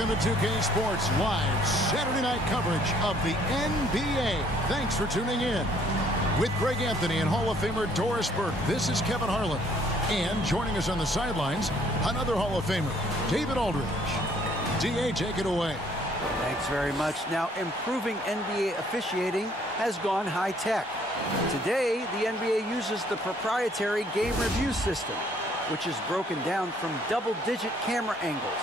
Welcome to 2K Sports live Saturday night coverage of the NBA. Thanks for tuning in. With Greg Anthony and Hall of Famer Doris Burke, this is Kevin Harlan. And joining us on the sidelines, another Hall of Famer, David Aldridge. DA, take it away. Thanks very much. Now, improving NBA officiating has gone high-tech. Today, the NBA uses the proprietary game review system, which is broken down from double-digit camera angles.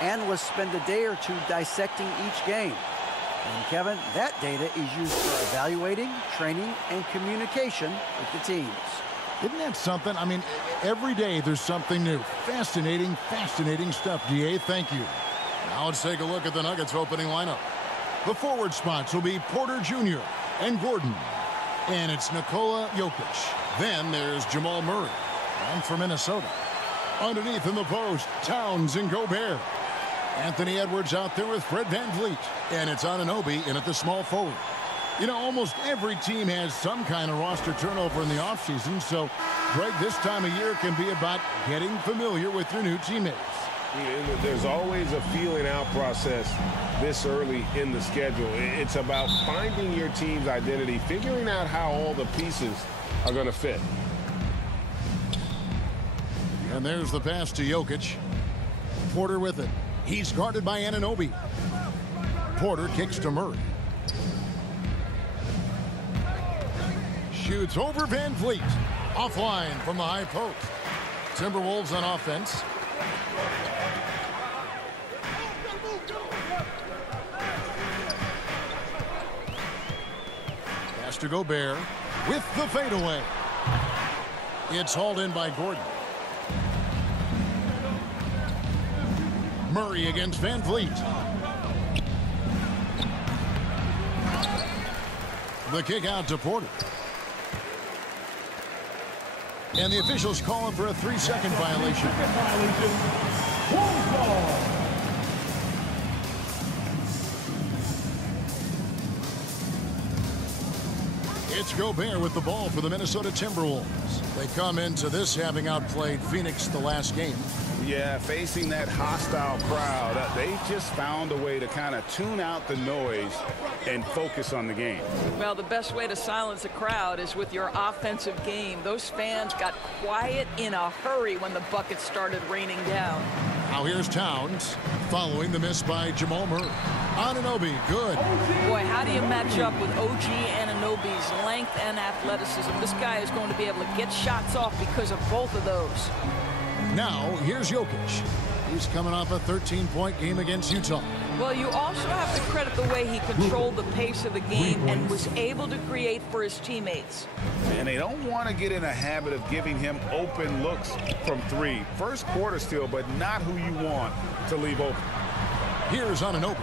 Analysts spend a day or two dissecting each game. And Kevin, that data is used for evaluating, training, and communication with the teams. Isn't that something? I mean, every day there's something new. Fascinating, fascinating stuff, DA. Thank you. Now let's take a look at the Nuggets opening lineup. The forward spots will be Porter Jr. and Gordon. And it's Nikola Jokic. Then there's Jamal Murray. And for Minnesota. Underneath in the post, Towns and Gobert. Anthony Edwards out there with Fred VanVleet. And it's Anunoby in at the small forward. You know, almost every team has some kind of roster turnover in the offseason. So, Greg, this time of year can be about getting familiar with your new teammates. There's always a feeling out process this early in the schedule. It's about finding your team's identity, figuring out how all the pieces are going to fit. And there's the pass to Jokic. Porter with it. He's guarded by Anunoby. Porter kicks to Murray. Shoots over VanVleet. Offline from the high post. Timberwolves on offense. Pass to Gobert with the fadeaway. It's hauled in by Gordon. Murray against VanVleet. The kick out to Porter. And the officials call him for a 3-second violation. It's Gobert with the ball for the Minnesota Timberwolves. They come into this having outplayed Phoenix the last game. Yeah, facing that hostile crowd, they just found a way to kind of tune out the noise and focus on the game. Well, the best way to silence a crowd is with your offensive game. Those fans got quiet in a hurry when the buckets started raining down. Now here's Towns following the miss by Jamal Murray. Anunoby, good. Boy, how do you match up with OG Anunoby's length and athleticism? This guy is going to be able to get shots off because of both of those. Now, here's Jokic. He's coming off a 13-point game against Utah. Well, you also have to credit the way he controlled the pace of the game and was able to create for his teammates. And they don't want to get in a habit of giving him open looks from three. First quarter still, but not who you want to leave open. Here's Anunoby.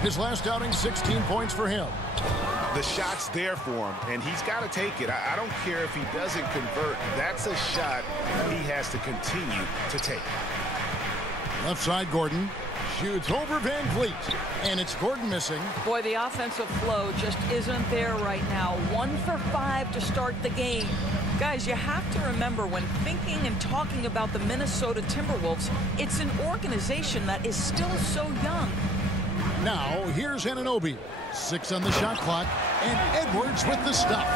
His last outing, 16 points for him. The shot's there for him, and he's got to take it. I don't care if he doesn't convert. That's a shot he has to continue to take. Left side, Gordon. Shoots over VanVleet. And it's Gordon missing. Boy, the offensive flow just isn't there right now. 1 for 5 to start the game. Guys, you have to remember when thinking and talking about the Minnesota Timberwolves, it's an organization that is still so young. Now, here's Anunoby. 6 on the shot clock, and Edwards with the stuff.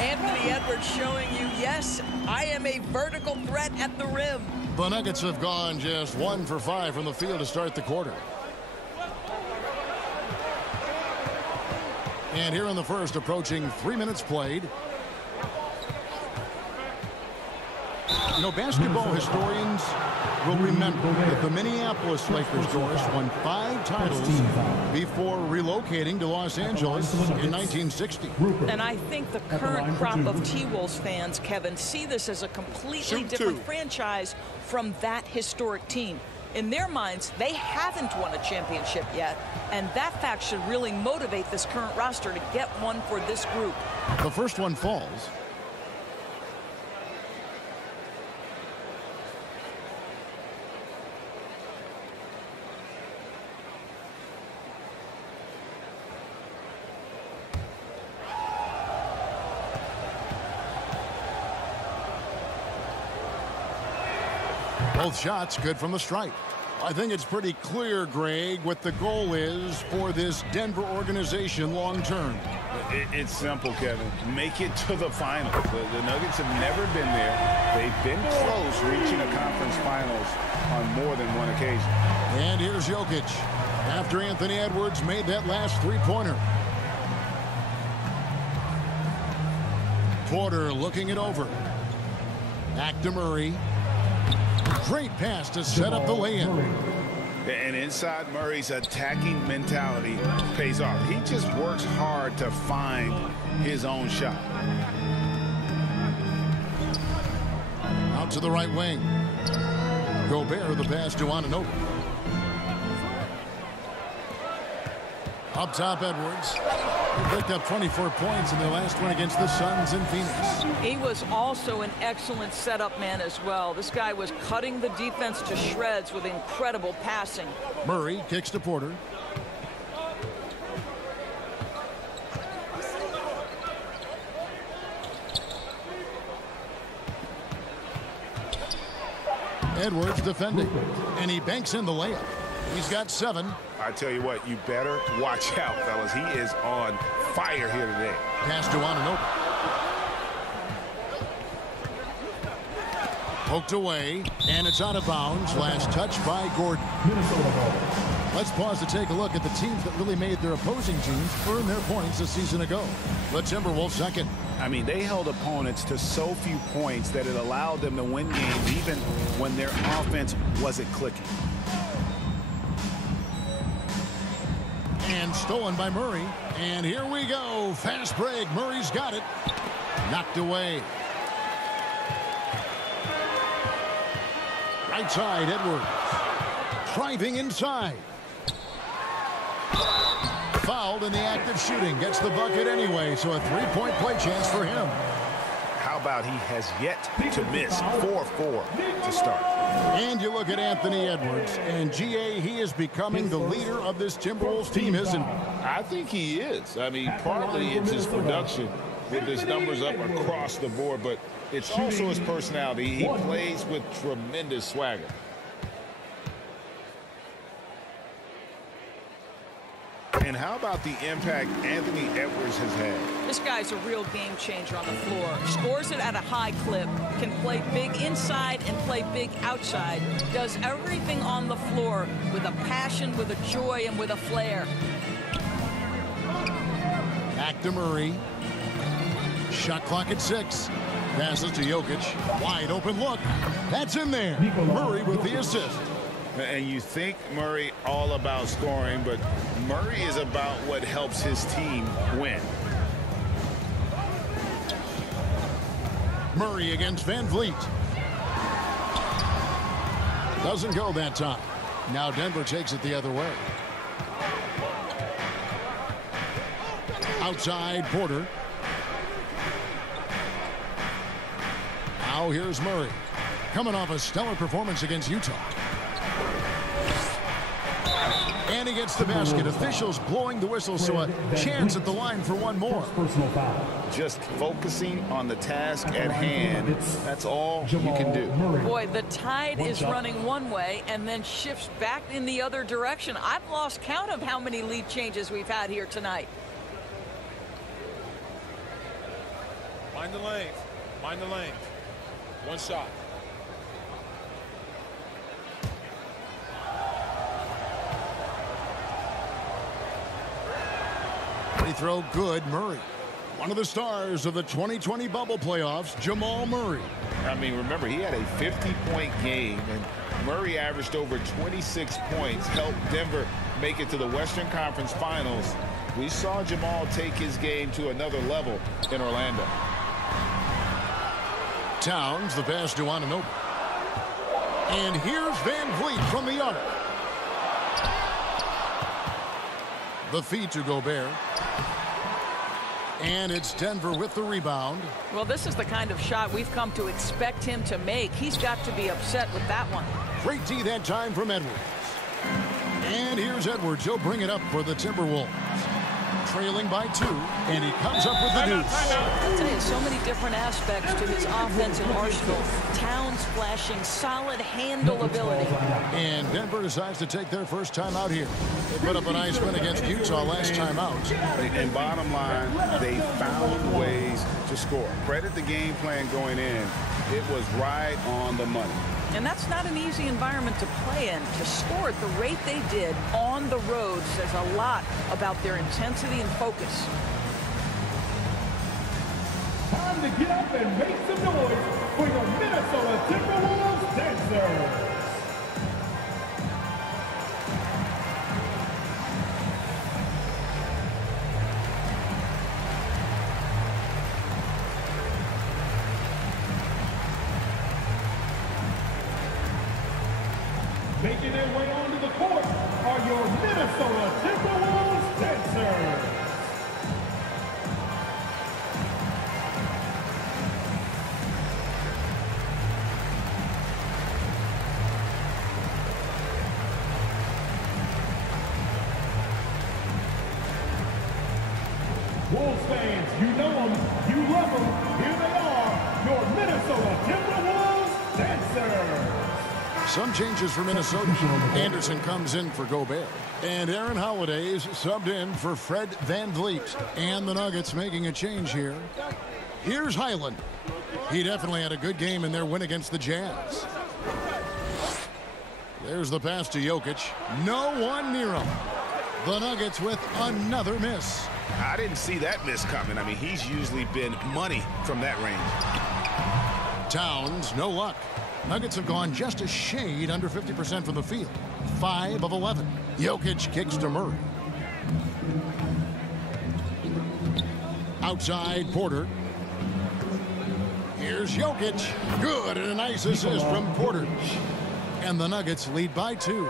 Anthony Edwards showing you, yes, I am a vertical threat at the rim. The Nuggets have gone just 1 for 5 from the field to start the quarter. And here in the first, approaching 3 minutes played. You know, basketball historians will remember that the Minneapolis Lakers, Doris, won 5 titles before relocating to Los Angeles in 1960. And I think the current crop of T-Wolves fans, Kevin, see this as a completely different franchise from that historic team. In their minds, they haven't won a championship yet, and that fact should really motivate this current roster to get one for this group. The first one falls. Both shots good from the stripe. I think it's pretty clear, Greg, what the goal is for this Denver organization long term. It's simple, Kevin. Make it to the finals. The Nuggets have never been there. They've been close reaching a conference finals on more than one occasion. And here's Jokic after Anthony Edwards made that last three-pointer. Porter looking it over. Back to Murray. Great pass to set up the lay-in. And inside Murray's attacking mentality pays off. He just works hard to find his own shot. Out to the right wing. Gobert the pass to Anunoby. Up top, Edwards. He picked up 24 points in their last one against the Suns in Phoenix. He was also an excellent setup man as well. This guy was cutting the defense to shreds with incredible passing. Murray kicks to Porter. Edwards defending, and he banks in the layup. He's got 7. I tell you what, you better watch out, fellas. He is on fire here today. Pass to Anunoby. Poked away, and it's out of bounds. Last touch by Gordon. Let's pause to take a look at the teams that really made their opposing teams earn their points a season ago. The Timberwolves second. I mean, they held opponents to so few points that it allowed them to win games even when their offense wasn't clicking. And stolen by Murray. And here we go. Fast break. Murray's got it. Knocked away. Right side, Edwards. Driving inside. Fouled in the act of shooting. Gets the bucket anyway, so a three-point play chance for him. How about he has yet to miss 4-4 to start. And you look at Anthony Edwards, and GA, he is becoming the leader of this Timberwolves team, isn't he? I think he is. I mean, partly it's his production with his numbers up across the board, but it's also his personality. He plays with tremendous swagger. And how about the impact Anthony Edwards has had? This guy's a real game changer on the floor. Scores it at a high clip. Can play big inside and play big outside. Does everything on the floor with a passion, with a joy, and with a flair. Back to Murray. Shot clock at 6. Passes to Jokic. Wide open look. That's in there. Murray with the assist. And you think Murray all about scoring, but Murray is about what helps his team win. Murray against Van Vliet. Doesn't go that time. Now Denver takes it the other way. Outside, Porter. Now here's Murray. Coming off a stellar performance against Utah. And he gets the basket. Officials blowing the whistle, so a chance at the line for one more. Just focusing on the task at hand. That's all you can do. Boy, the tide is running one way and then shifts back in the other direction. I've lost count of how many lead changes we've had here tonight. Mind the lanes. Mind the lanes. One shot. Free throw good. Murray, one of the stars of the 2020 bubble playoffs, Jamal Murray. I mean, remember, he had a 50-point game, and Murray averaged over 26 points, helped Denver make it to the Western Conference Finals. We saw Jamal take his game to another level in Orlando. Towns, the pass to Anunoby. And here's Van Vliet from the arc. The feed to Gobert. And it's Denver with the rebound. Well, this is the kind of shot we've come to expect him to make. He's got to be upset with that one. Great D that time from Edwards. And here's Edwards. He'll bring it up for the Timberwolves. trailing by 2, and he comes up with the deuce. I'll tell you, so many different aspects to his offensive arsenal. Towns flashing solid handle ability. And Denver decides to take their first time out here. They put up a nice win against Utah last time out. And bottom line, they found ways to score. Credit the game plan going in. It was right on the money. And that's not an easy environment to play in. To score at the rate they did on the road says a lot about their intensity and focus. Time to get up and make some noise for your Minnesota Timberwolves dancers. Making their way onto the court are your Minnesota Timberwolves dancers. Wolves fans, you know them, you love them. Here they are, your Minnesota Timberwolves dancers. Some changes for Minnesota. Anderson comes in for Gobert. And Aaron Holiday's subbed in for Fred VanVleet. And the Nuggets making a change here. Here's Highland. He definitely had a good game in their win against the Jazz. There's the pass to Jokic. No one near him. The Nuggets with another miss. I didn't see that miss coming. I mean, he's usually been money from that range. Towns, no luck. Nuggets have gone just a shade under 50% from the field. 5 of 11. Jokic kicks to Murray. Outside, Porter. Here's Jokic. Good, and a nice assist from Porter. And the Nuggets lead by 2.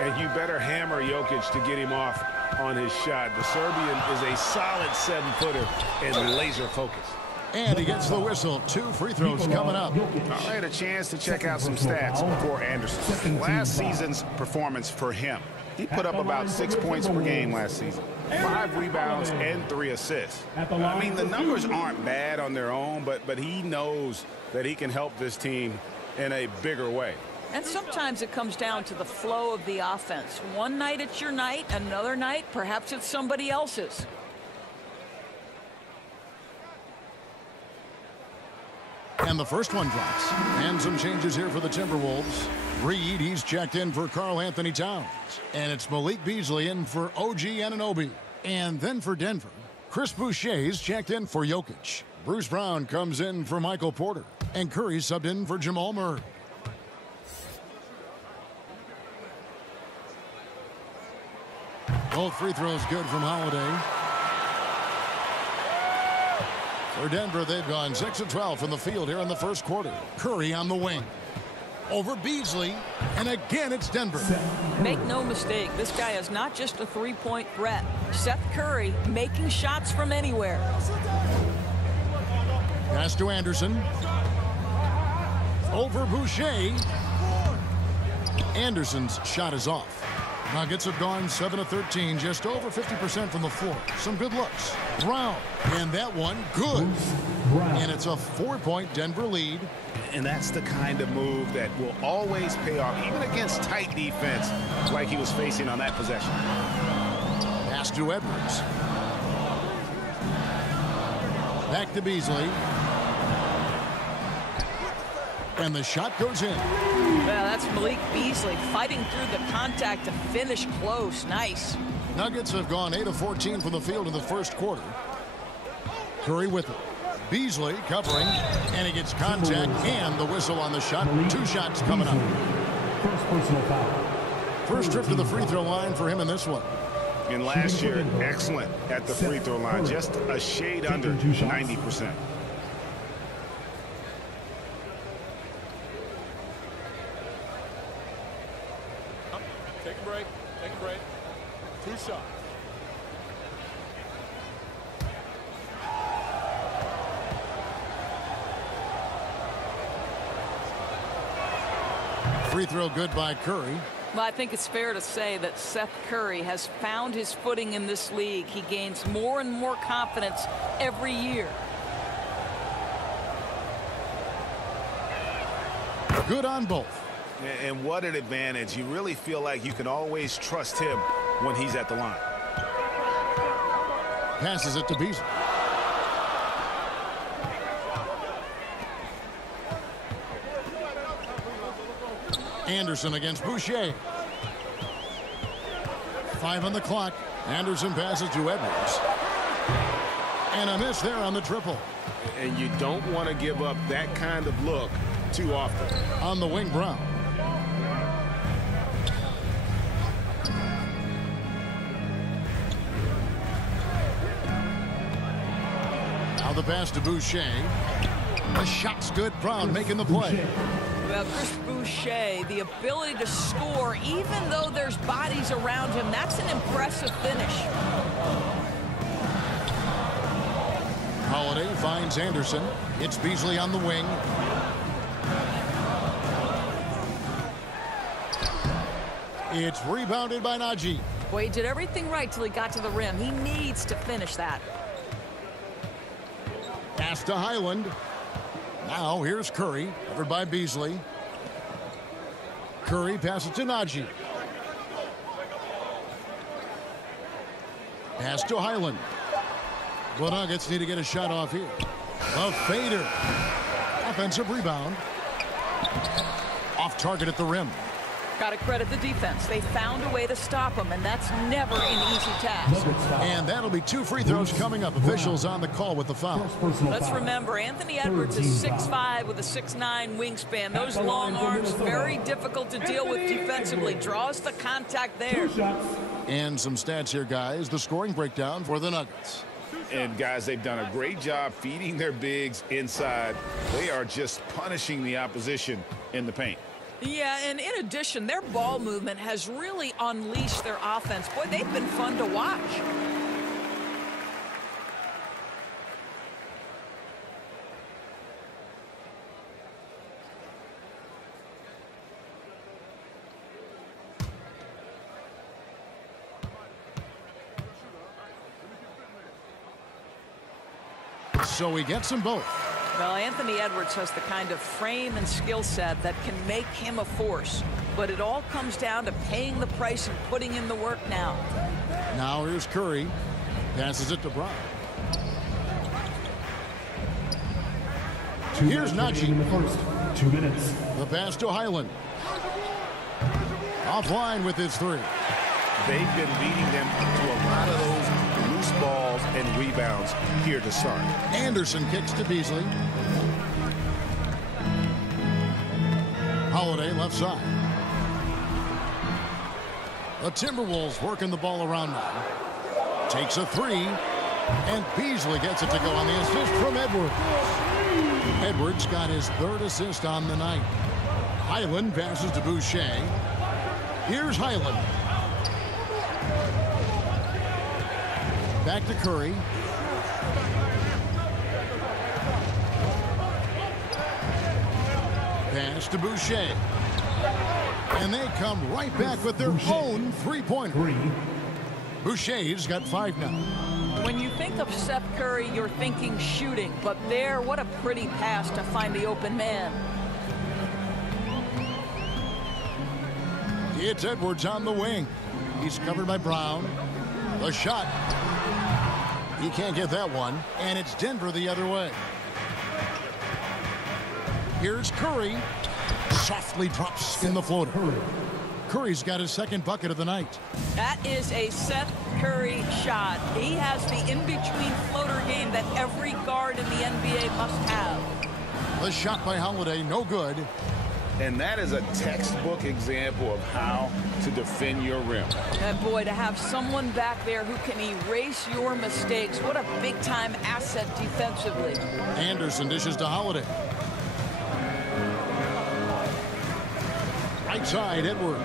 And you better hammer Jokic to get him off on his shot. The Serbian is a solid 7-footer and laser focused. And he gets the whistle. 2 free throws coming up. I had a chance to check out some stats for Anderson. Last season's performance for him. He put up about 6 points per game last season. 5 rebounds and 3 assists. I mean, the numbers aren't bad on their own, but he knows that he can help this team in a bigger way. And sometimes it comes down to the flow of the offense. One night it's your night, another night perhaps it's somebody else's. And the first one drops. And some changes here for the Timberwolves. Reed, he's checked in for karl-Anthony Towns. And it's Malik Beasley in for OG Anunoby. And then for Denver, Chris Boucher's checked in for Jokic. Bruce Brown comes in for Michael Porter. And Curry subbed in for Jamal Murray. Both free throws good from Holiday. For Denver, they've gone 6 of 12 from the field here in the first quarter. Curry on the wing. Over Beasley, and again it's Denver. Make no mistake, this guy is not just a three-point threat. Seth Curry making shots from anywhere. Pass to Anderson. Over Boucher. Anderson's shot is off. Nuggets have gone 7 of 13, just over 50% from the floor. Some good looks. Brown, and that one good. And it's a 4-point Denver lead. And that's the kind of move that will always pay off, even against tight defense like he was facing on that possession. Pass to Edwards. Back to Beasley. And the shot goes in. Well, that's Malik Beasley fighting through the contact to finish close. Nice. Nuggets have gone 8 of 14 from the field in the first quarter. Curry with it. Beasley covering, and he gets contact and the whistle on the shot. 2 shots coming up. First personal foul. First trip to the free throw line for him in this one. And last year, excellent at the free throw line, just a shade under 90%. Take a break. Take a break. 2 shots. Free throw good by Curry. Well, I think it's fair to say that Seth Curry has found his footing in this league. He gains more and more confidence every year. Good on both. And what an advantage. You really feel like you can always trust him when he's at the line. Passes it to Beasley. Anderson against Boucher. 5 on the clock. Anderson passes to Edwards. And a miss there on the triple. And you don't want to give up that kind of look too often. On the wing, Brown. Now the pass to Boucher. The shot's good. Brown making the play. Well, Chris Boucher, the ability to score even though there's bodies around him, that's an impressive finish. Holiday finds Anderson. It's Beasley on the wing. It's rebounded by Najee. Boy, he did everything right till he got to the rim. He needs to finish that. Pass to Highland. Now here's Curry, covered by Beasley. Curry passes to Najee. Pass to Highland. The Nuggets need to get a shot off here. A fader. Offensive rebound. Off target at the rim. Got to credit the defense. They found a way to stop him, and that's never an easy task. And that'll be 2 free throws coming up. Officials on the call with the foul. Let's remember, Anthony Edwards is 6'5" with a 6'9" wingspan. Those long arms, very difficult to deal with defensively. Draws the contact there. And some stats here, guys. The scoring breakdown for the Nuggets. And, guys, they've done a great job feeding their bigs inside. They are just punishing the opposition in the paint. Yeah, and in addition, their ball movement has really unleashed their offense. Boy, they've been fun to watch. So he gets them both. Well, Anthony Edwards has the kind of frame and skill set that can make him a force. But it all comes down to paying the price and putting in the work now. Now here's Curry. Passes it to Brown. Here's Najee. In the first 2 minutes. The pass to Highland. Offline with his 3. They've been beating them to a lot of those loose balls and rebounds here to start. Anderson kicks to Beasley. Holiday left side. The Timberwolves working the ball around now. Takes a 3. And Beasley gets it to go on the assist from Edwards. Edwards got his 3rd assist on the night. Highland passes to Boucher. Here's Highland. Back to Curry. Pass to Boucher. And they come right back with their own 3-pointer. Boucher's got 5 now. When you think of Seth Curry, you're thinking shooting. But there, what a pretty pass to find the open man. It's Edwards on the wing. He's covered by Brown. The shot. He can't get that one. And it's Denver the other way. Here's Curry. Softly drops in the floater. Curry's got his 2nd bucket of the night. That is a Seth Curry shot. He has the in-between floater game that every guard in the NBA must have. The shot by Holiday, no good. And that is a textbook example of how to defend your rim. And boy, to have someone back there who can erase your mistakes, what a big-time asset defensively. Anderson dishes to Holiday. Right side, Edwards.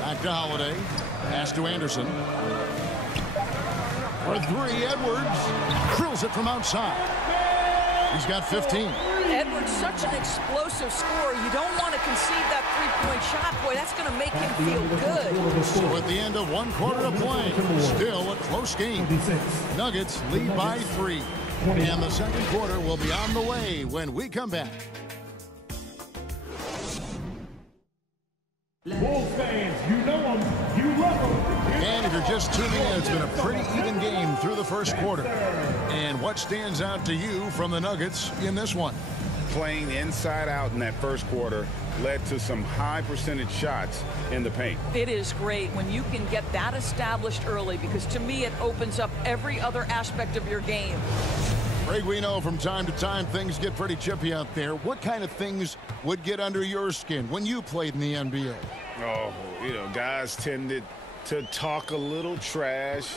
Back to Holiday. Pass to Anderson. For 3, Edwards drills it from outside. He's got 15. Edwards, such an explosive scorer. You don't want to concede that three-point shot. Boy, that's going to make him feel good. So at the end of 1 quarter of play, still a close game. Nuggets lead by 3. And the second quarter will be on the way when we come back. Wolves fans, you know them, you love them. And if you're just tuning in, it's been a pretty even game through the first quarter. And what stands out to you from the Nuggets in this one? Playing inside out in that first quarter led to some high percentage shots in the paint. It is great when you can get that established early, because to me it opens up every other aspect of your game. Greg, we know from time to time things get pretty chippy out there. What kind of things would get under your skin when you played in the NBA? Oh, guys tended to talk a little trash,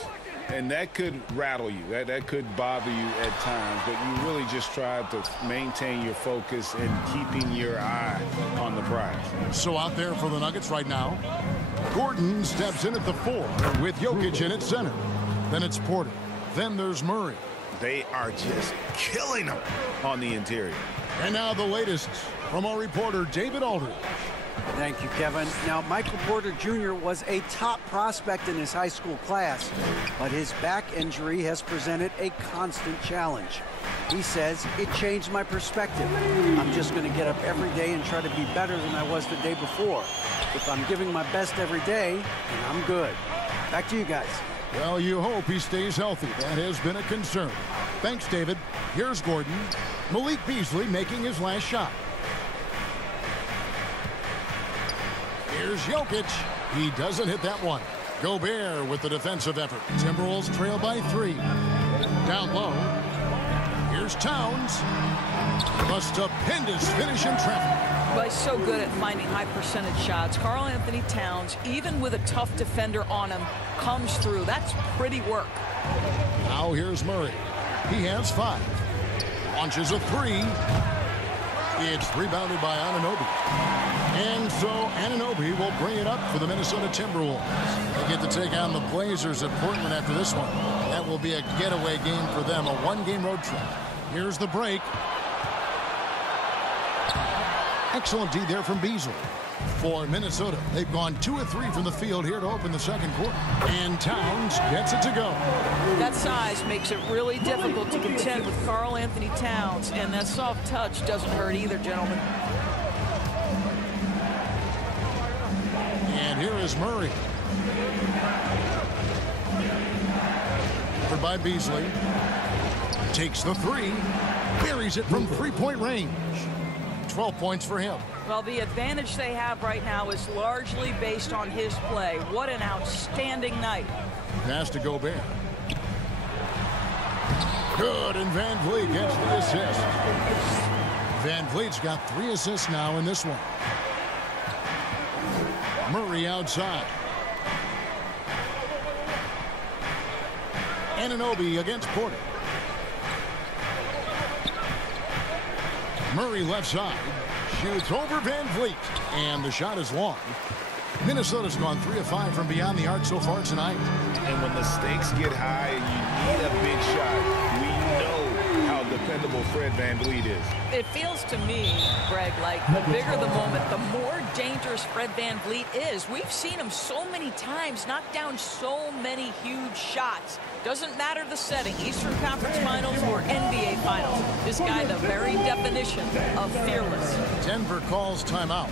and that could rattle you. That could bother you at times, but you really just try to maintain your focus and keeping your eye on the prize. So out there for the Nuggets right now, Gordon steps in at the 4 with Jokic in at center. Then it's Porter. Then there's Murray. They are just killing them on the interior. And now the latest from our reporter, David Aldridge. Thank you, Kevin. Now, Michael Porter Jr. was a top prospect in his high school class, but his back injury has presented a constant challenge. He says, it changed my perspective. I'm just going to get up every day and try to be better than I was the day before. If I'm giving my best every day, then I'm good. Back to you guys. Well, you hope he stays healthy. That has been a concern. Thanks, David. Here's Gordon. Malik Beasley making his last shot. Here's Jokic. He doesn't hit that one. Gobert with the defensive effort. Timberwolves trail by 3. Down low. Here's Towns. A stupendous finish in traffic. Well, he's so good at finding high percentage shots. Karl-Anthony Towns, even with a tough defender on him, comes through. That's pretty work. Now here's Murray. He has 5. Launches a 3. It's rebounded by Anunoby. And so Anunoby will bring it up for the Minnesota Timberwolves. They get to take on the Blazers at Portland after this one. That will be a getaway game for them, a 1-game road trip. Here's the break. Excellent D there from Beasley. For Minnesota, they've gone 2 of 3 from the field here to open the second quarter. And Towns gets it to go. That size makes it really difficult to contend with Karl-Anthony Towns, and that soft touch doesn't hurt either, gentlemen. And here is Murray. By Beasley. Takes the 3. Buries it from 3-point range. 12 points for him. Well, the advantage they have right now is largely based on his play. What an outstanding night. Pass to Gobert. Good, and Van Vliet gets the assist. Van Vliet's got 3 assists now in this one. Murray outside. Anunoby against Porter. Murray left side. Shoots over Van Vliet. And the shot is long. Minnesota's gone 3 of 5 from beyond the arc so far tonight. And when the stakes get high and you need a big shot, we know how dependable Fred Van Vliet is. It feels to me, Greg, like the bigger the moment, the more dangerous Fred Van Vliet is. We've seen him so many times knock down so many huge shots. Doesn't matter the setting, Eastern Conference Finals or NBA Finals. This guy, the very definition of fearless. Denver calls timeout.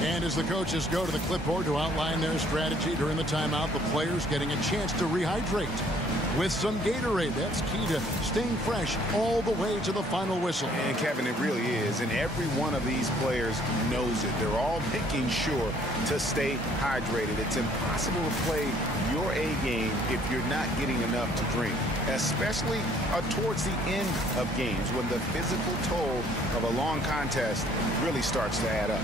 And as the coaches go to the clipboard to outline their strategy during the timeout, the players getting a chance to rehydrate with some Gatorade. That's key to staying fresh all the way to the final whistle. And Kevin, it really is. And every one of these players knows it. They're all making sure to stay hydrated. It's impossible to play your A game if you're not getting enough to drink, especially towards the end of games when the physical toll of a long contest really starts to add up.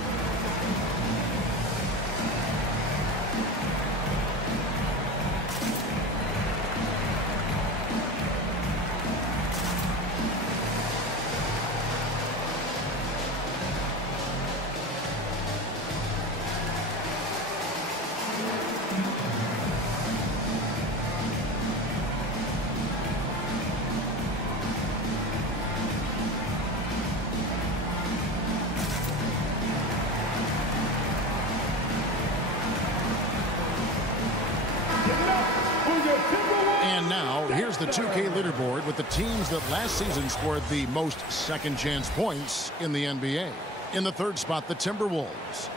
Timberwolves. And now, here's the 2K leaderboard with the teams that last season scored the most second-chance points in the NBA. In the third spot, the Timberwolves.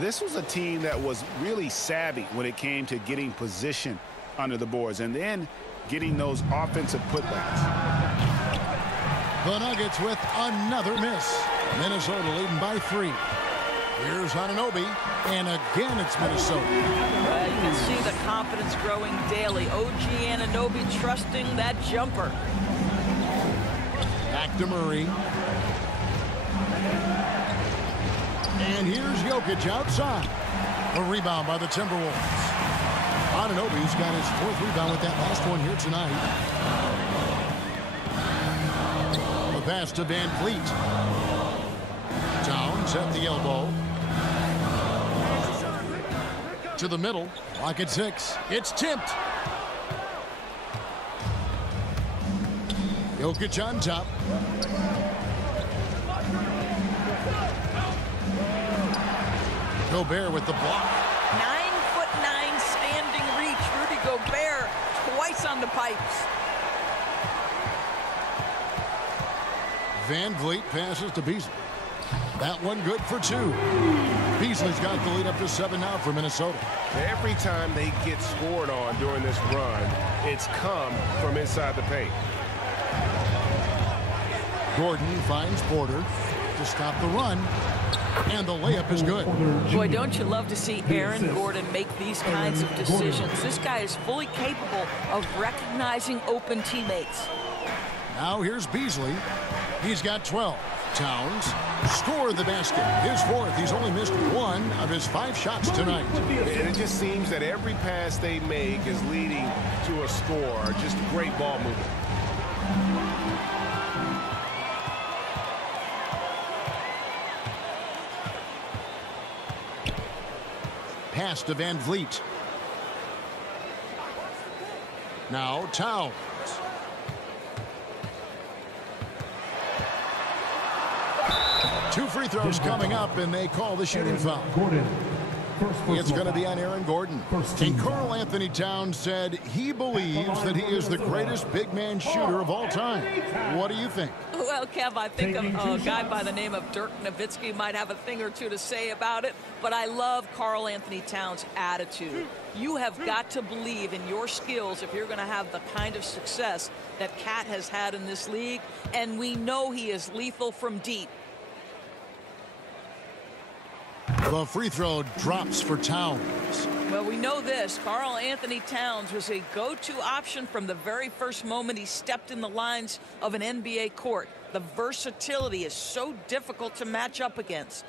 This was a team that was really savvy when it came to getting position under the boards and then getting those offensive putbacks. The Nuggets with another miss. Minnesota leading by 3. Here's Anunoby, and again it's Minnesota. Well, you can see the confidence growing daily. OG Anunoby trusting that jumper. Back to Murray. And here's Jokic outside. A rebound by the Timberwolves. Anunoby's got his 4th rebound with that last one here tonight. The pass to Van Vliet. Towns at the elbow. To the middle. Clock at 6. It's tipped. Jokic on top. Gobert with the block. 9'9" standing reach. Rudy Gobert twice on the pipes. Van Vliet passes to Beasley. That one good for 2. Beasley's got the lead up to 7 now for Minnesota. Every time they get scored on during this run, it's come from inside the paint. Gordon finds Porter to stop the run. And the layup is good. Boy, don't you love to see Aaron Gordon make these kinds of decisions. This guy is fully capable of recognizing open teammates. Now here's Beasley. He's got 12. Towns scored the basket. His 4th. He's only missed 1 of his 5 shots tonight. And it just seems that every pass they make is leading to a score. Just great ball movement. Pass to Van Vliet. Now Towns. Two free throws coming up, and they call the shooting foul. It's going to be on Aaron Gordon. And Karl-Anthony Towns said he believes that he is the greatest big man shooter of all time. What do you think? Well, Kev, I think a guy by the name of Dirk Nowitzki might have a thing or two to say about it, but I love Karl-Anthony Towns' attitude. You have got to believe in your skills if you're going to have the kind of success that Cat has had in this league, and we know he is lethal from deep. The free throw drops for Towns. Well, we know this. Karl-Anthony Towns was a go-to option from the very first moment he stepped in the lines of an NBA court. The versatility is so difficult to match up against.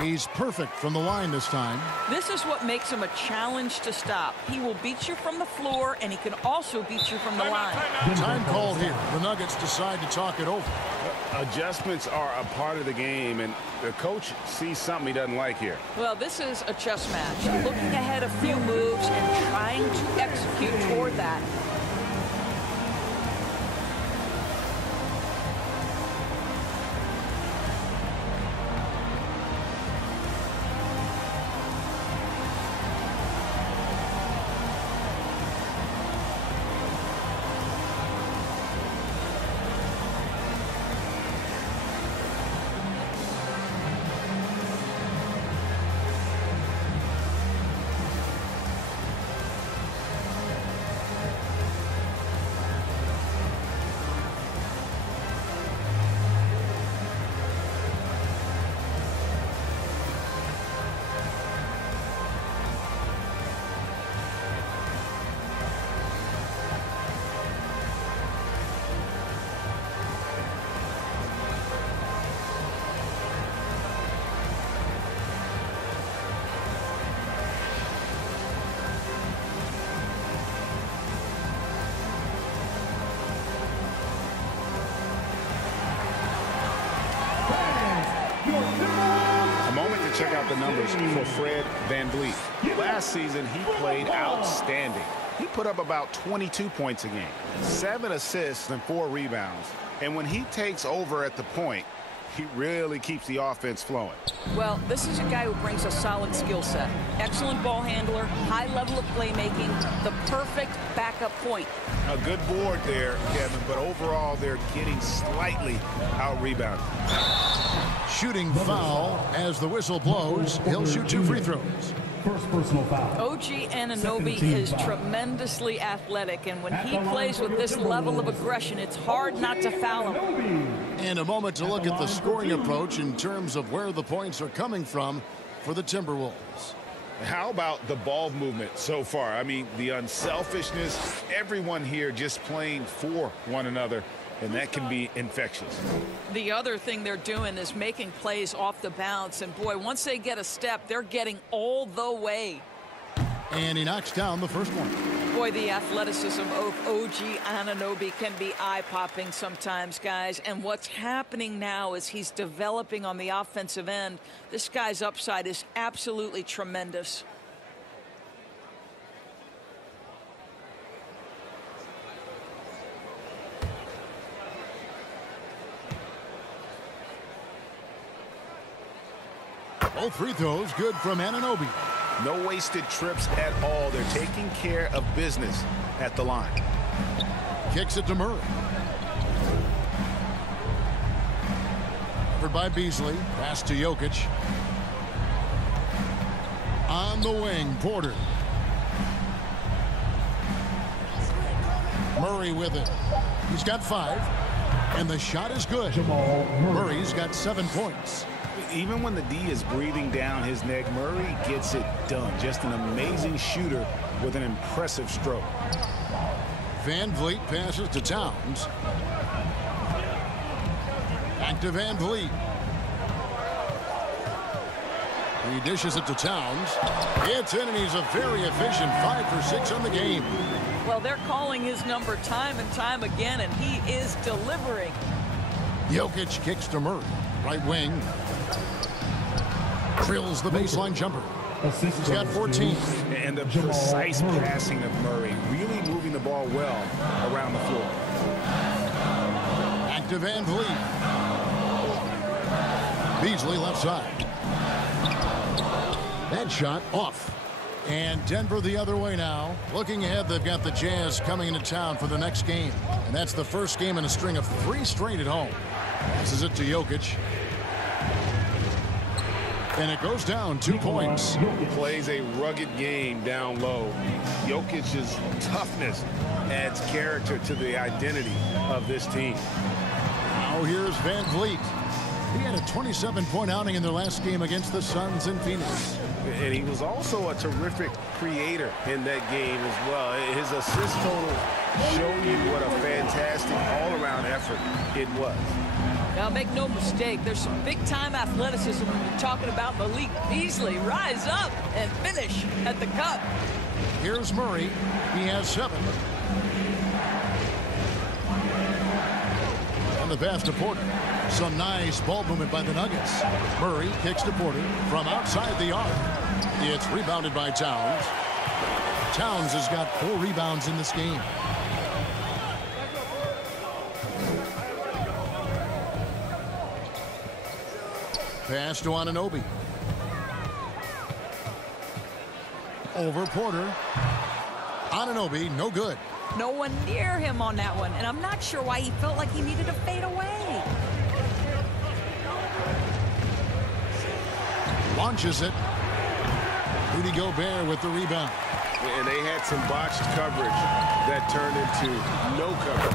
He's perfect from the line this time. This is what makes him a challenge to stop. He will beat you from the floor, and he can also beat you from the line. Time called here. The Nuggets decide to talk it over. Adjustments are a part of the game, and the coach sees something he doesn't like here. Well, this is a chess match. Looking ahead a few moves and trying to execute toward that. Check out the numbers for Fred VanVleet. Last season, he played outstanding. He put up about 22 points a game, 7 assists and 4 rebounds. And when he takes over at the point, He really keeps the offense flowing. Well, this is a guy who brings a solid skill set. Excellent ball handler, high level of playmaking, the perfect backup point. A good board there, Kevin, but overall they're getting slightly out-rebounded. Shooting foul as the whistle blows. He'll shoot 2 free throws. First personal foul. OG Anunoby is tremendously athletic, and when he plays with this level of aggression, it's hard not to foul him. And a moment to look at the scoring approach in terms of where the points are coming from for the Timberwolves. How about the ball movement so far? I mean, the unselfishness, everyone here just playing for one another, and that can be infectious. The other thing they're doing is making plays off the bounce, and boy, once they get a step, they're getting all the way. And he knocks down the first one. Boy, the athleticism of OG Anunoby can be eye-popping sometimes, guys. And what's happening now is he's developing on the offensive end. This guy's upside is absolutely tremendous. Both free throws good from Anunoby. No wasted trips at all. They're taking care of business at the line. Kicks it to Murray. Covered by Beasley. Pass to Jokic. On the wing, Porter. Murray with it. He's got 5. And the shot is good. Murray's got 7 points. Even when the D is breathing down his neck, Murray gets it done. Just an amazing shooter with an impressive stroke. Van Vliet passes to Towns. Back to Van Vliet. He dishes it to Towns. It's in, and he's a very efficient 5 for 6 on the game. Well, they're calling his number time and time again, and he is delivering. Jokic kicks to Murray. Right wing. Drills the baseline jumper. He's got 14. And the precise passing of Murray, really moving the ball well around the floor. Back to Van Vliet. Beasley left side. That shot off. And Denver the other way now. Looking ahead, they've got the Jazz coming into town for the next game. And that's the first game in a string of 3 straight at home. This is it to Jokic. And it goes down 2 points. Plays a rugged game down low. Jokic's toughness adds character to the identity of this team. Now here's Van Vliet. He had a 27-point outing in their last game against the Suns in Phoenix. And he was also a terrific creator in that game as well. His assist total show you what a fantastic all-around effort it was. Now, make no mistake, there's some big-time athleticism when you're talking about Malik Beasley. Rise up and finish at the cup. Here's Murray. He has 7. And the pass to Porter. Some nice ball movement by the Nuggets. Murray kicks to Porter from outside the arc. It's rebounded by Towns. Towns has got 4 rebounds in this game. Pass to Anunoby. Over Porter. Anunoby, no good. No one near him on that one, and I'm not sure why he felt like he needed to fade away. Launches it. Rudy Gobert with the rebound. And they had some botched coverage that turned into no cover.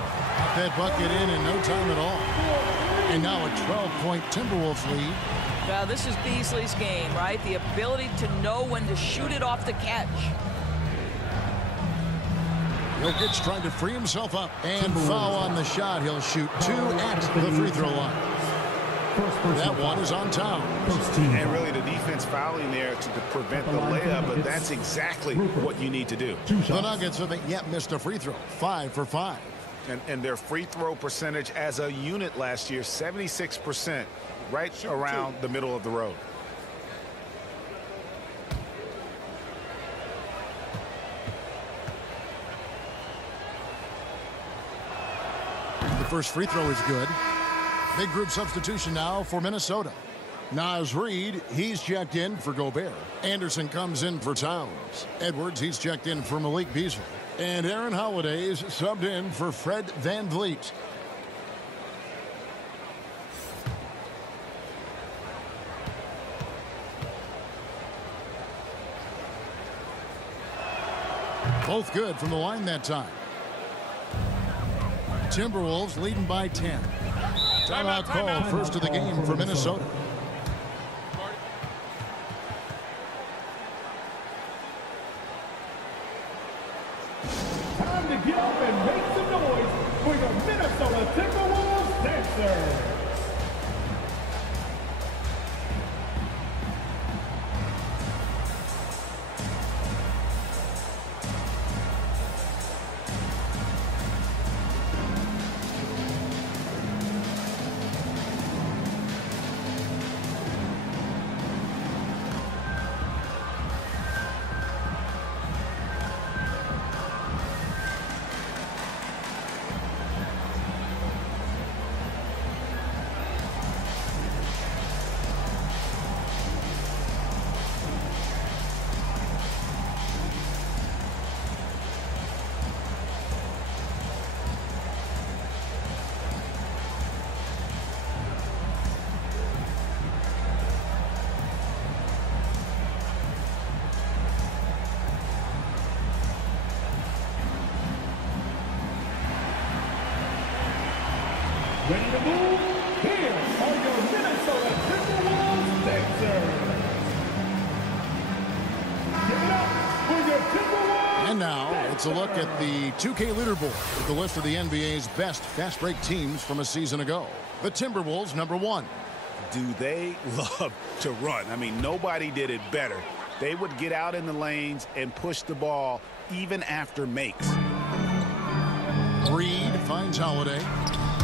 That bucket in no time at all. And now a 12-point Timberwolves lead. Well, this is Beasley's game, right? The ability to know when to shoot it off the catch. Jokic trying to free himself up and foul on the shot. He'll shoot 2 at the free throw line. That one is on Towns. And really the defense fouling there to prevent the layup, but that's exactly what you need to do. The Nuggets haven't yet missed a free throw. 5 for 5. And their free throw percentage as a unit last year, 76%, right around the middle of the road. The first free throw is good. Big group substitution now for Minnesota. Naz Reid, he's checked in for Gobert. Anderson comes in for Towns. Edwards, he's checked in for Malik Beasley. And Aaron Holiday's subbed in for Fred VanVleet. Both good from the line that time. Timberwolves leading by 10. Timeout called first of the game for Minnesota. Time to get up and make some noise for your Minnesota Timberwolves dancers. Ready to move? Here are your Minnesota Timberwolves dancers. Give it up for your Timberwolves. And now it's a look at the 2K leaderboard with the list of the NBA's best fast break teams from a season ago. The Timberwolves, #1. Do they love to run? I mean, nobody did it better. They would get out in the lanes and push the ball even after makes. Reid finds Holiday.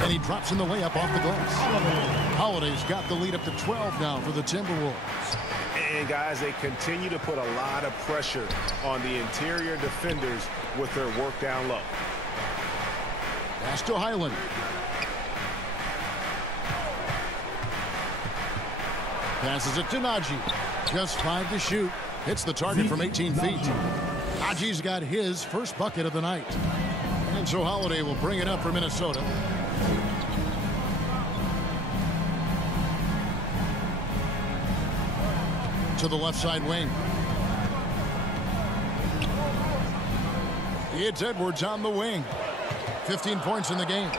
And he drops in the layup off the glass. Holiday's got the lead up to 12 now for the Timberwolves. And guys, they continue to put a lot of pressure on the interior defenders with their work down low. Pass to Highland. Passes it to Najee. Just 5 to shoot. Hits the target from 18 feet. Najee's got his first bucket of the night. And so Holiday will bring it up for Minnesota. To the left side wing. It's Edwards on the wing. 15 points in the game.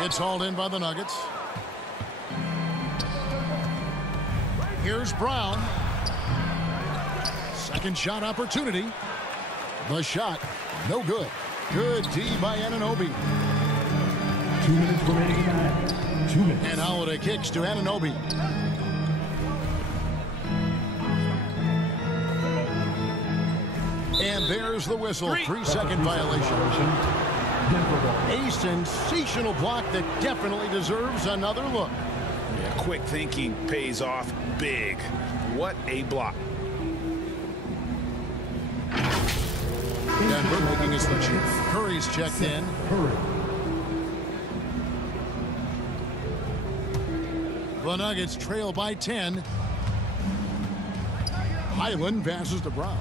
It's hauled in by the Nuggets. Here's Brown. Second shot opportunity. The shot, no good. Good D by Anunoby. 2 minutes remaining in the half. 2 minutes. And Holiday kicks to Anunoby. And there's the whistle. 3-second violation. A sensational block that definitely deserves another look. Yeah, quick thinking pays off big. What a block. Denver making his switch. Curry's checked in. The Nuggets trail by 10. Highland passes to Brown.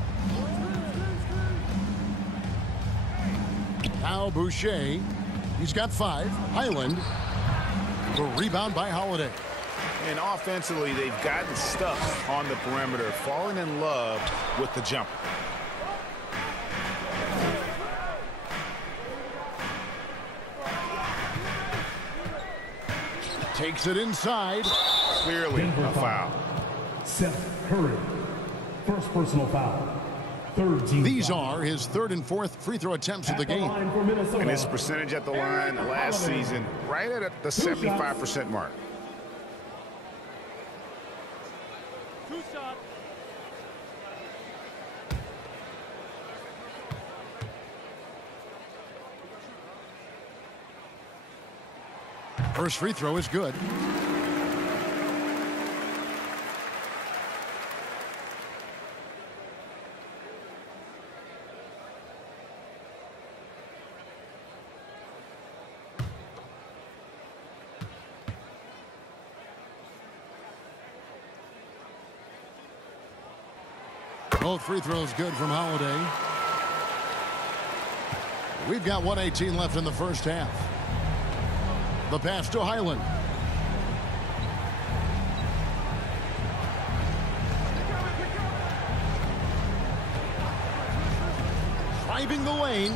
Now Boucher. He's got 5. Highland. The rebound by Holiday. And offensively, they've gotten stuck on the perimeter, falling in love with the jumper. Takes it inside. Clearly a foul. Seth Curry. First personal foul. Third team These foul. are his 3rd and 4th free throw attempts of the game. And his percentage at the line last season, right at the 75% mark. First free throw is good. Both free throws good from Holiday. We've got 1:18 left in the first half. The pass to Highland. Driving the lane.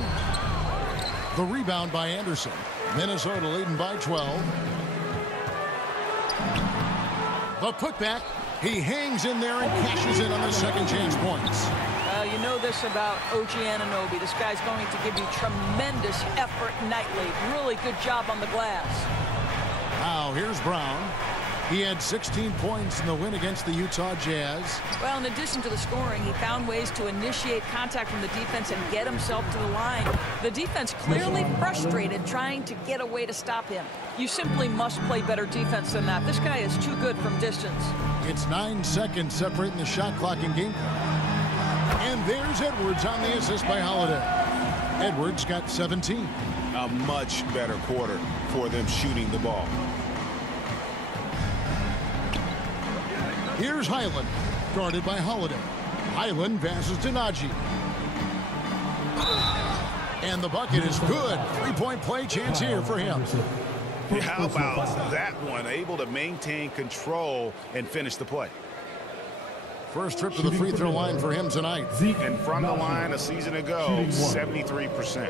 The rebound by Anderson. Minnesota leading by 12. The putback. He hangs in there and cashes in on the second chance points. You know this about OG Anunoby. This guy's going to give you tremendous effort nightly. Really good job on the glass. Now here's Brown. He had 16 points in the win against the Utah Jazz. Well, in addition to the scoring, he found ways to initiate contact from the defense and get himself to the line. The defense clearly frustrated trying to get a way to stop him. You simply must play better defense than that. This guy is too good from distance. It's 9 seconds separating the shot clock and game. And there's Edwards on the assist by Holiday. Edwards got 17. A much better quarter for them shooting the ball. Here's Highland, guarded by Holiday. Highland passes to Najee. And the bucket is good. Three-point play chance here for him. How about that one? Able to maintain control and finish the play. First trip to the free throw line for him tonight. And from the line a season ago, 73%.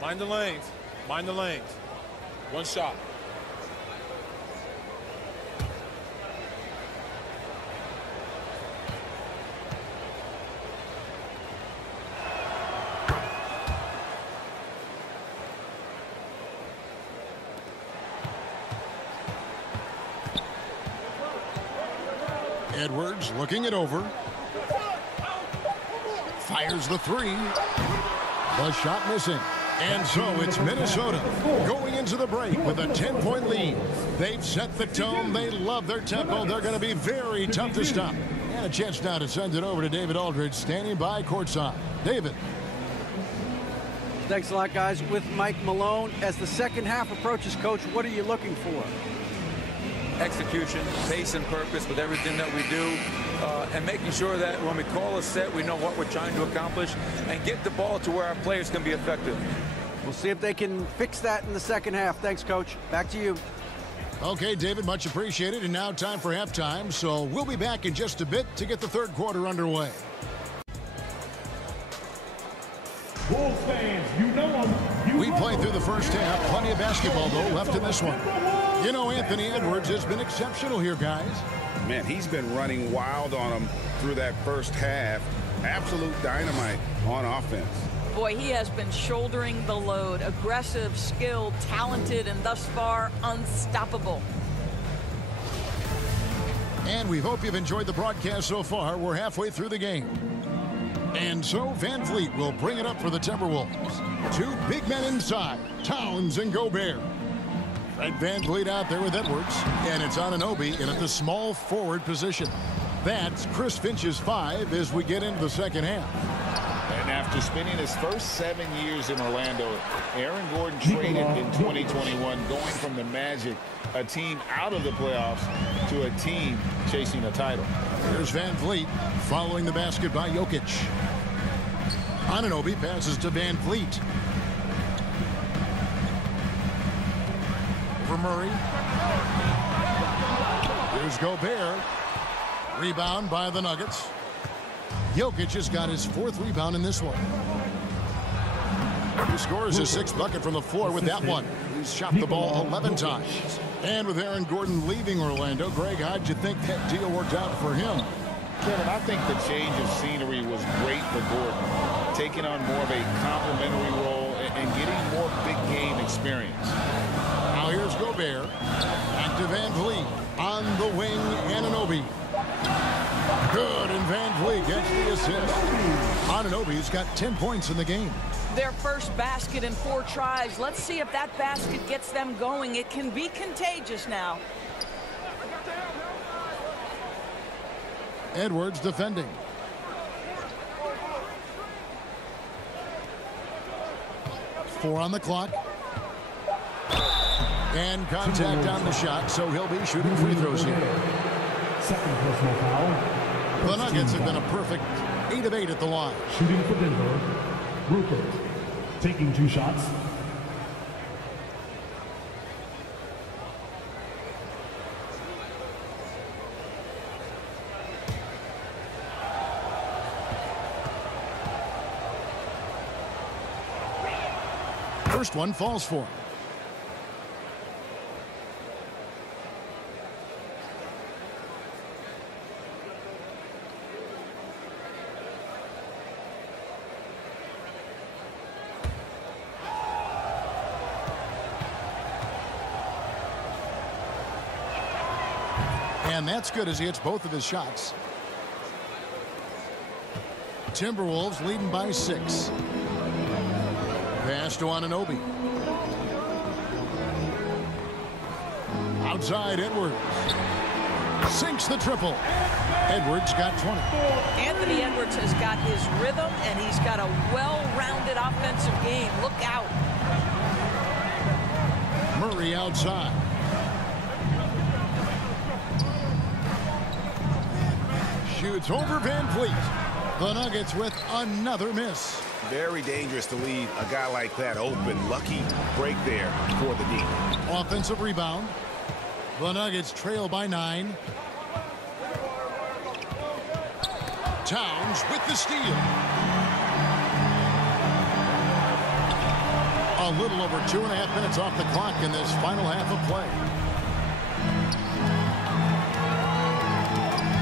Mind the lanes. Mind the lanes. One shot. Edwards looking it over. Fires the three. The shot missing. And so it's Minnesota going into the break with a 10-point lead. They've set the tone. They love their tempo. They're going to be very tough to stop. And a chance now to send it over to David Aldridge, standing by courtside. David. Thanks a lot, guys. With Mike Malone, as the second half approaches, Coach, what are you looking for? Execution, pace, and purpose with everything that we do, and making sure that when we call a set, we know what we're trying to accomplish and get the ball to where our players can be effective. We'll see if they can fix that in the second half. Thanks, Coach. Back to you. Okay, David, much appreciated. And now time for halftime, so we'll be back in just a bit to get the third quarter underway. Wolves fans, you know them. We played through the first half. Plenty of basketball, though, left in this one. You know, Anthony Edwards has been exceptional here, guys. Man, he's been running wild on them through that first half. Absolute dynamite on offense. Boy, he has been shouldering the load. Aggressive, skilled, talented, and thus far unstoppable. And we hope you've enjoyed the broadcast so far. We're halfway through the game. And so Van Vliet will bring it up for the Timberwolves. Two big men inside, Towns and Gobert. Fred Van Vliet out there with Edwards. And it's Anunoby in at the small forward position. That's Chris Finch's 5 as we get into the second half. And after spending his first 7 years in Orlando, Aaron Gordon traded in 2021, going from the Magic, a team out of the playoffs, to a team chasing a title. Here's Van Vliet following the basket by Jokic. Anunoby passes to Van Vliet. For Murray. Here's Gobert. Rebound by the Nuggets. Jokic has got his 4th rebound in this one. He scores his 6th bucket from the floor with that one. He's shot the ball 11 times. And with Aaron Gordon leaving Orlando, Greg, how'd you think that deal worked out for him? Kevin, I think the change of scenery was great for Gordon, taking on more of a complimentary role and getting more big game experience. Now here's Gobert. Back to Van Vliet. On the wing, Anunoby. Good, and Van Vliet gets the assist. Anunoby's got 10 points in the game. Their first basket in 4 tries. Let's see if that basket gets them going. It can be contagious now. Edwards defending. Four on the clock. And contact on the shot, so he'll be shooting free throws here. Second personal foul. The Nuggets have been a perfect 8 of 8 at the line. Shooting for Denver, Rupert. Taking 2 shots. First one falls for him. And that's good as he hits both of his shots. Timberwolves leading by 6. Pass to Anunoby. Outside Edwards. Sinks the triple. Edwards got 20. Anthony Edwards has got his rhythm, and he's got a well-rounded offensive game. Look out. Murray outside. Shoots over Van Fleet. The Nuggets with another miss. Very dangerous to leave a guy like that open. Lucky break there for the D. Offensive rebound. The Nuggets trail by 9. Towns with the steal. A little over 2.5 minutes off the clock in this final half of play.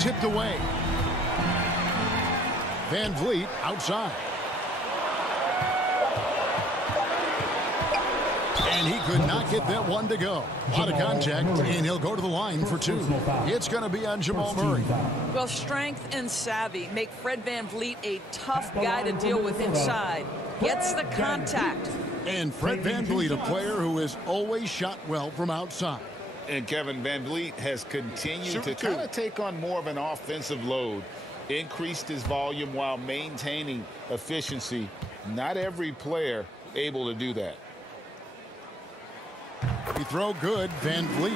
Tipped away. Van Vliet outside. And he could not get that one to go. A lot of contact, and he'll go to the line for 2. It's going to be on Jamal Murray. Well, strength and savvy make Fred Van Vliet a tough guy to deal with inside. Gets the contact. And Fred Van Vliet, a player who has always shot well from outside. And Kevin Van Vliet has continued to kind of take on more of an offensive load. Increased his volume while maintaining efficiency. Not every player able to do that. He throw good, Van Vliet.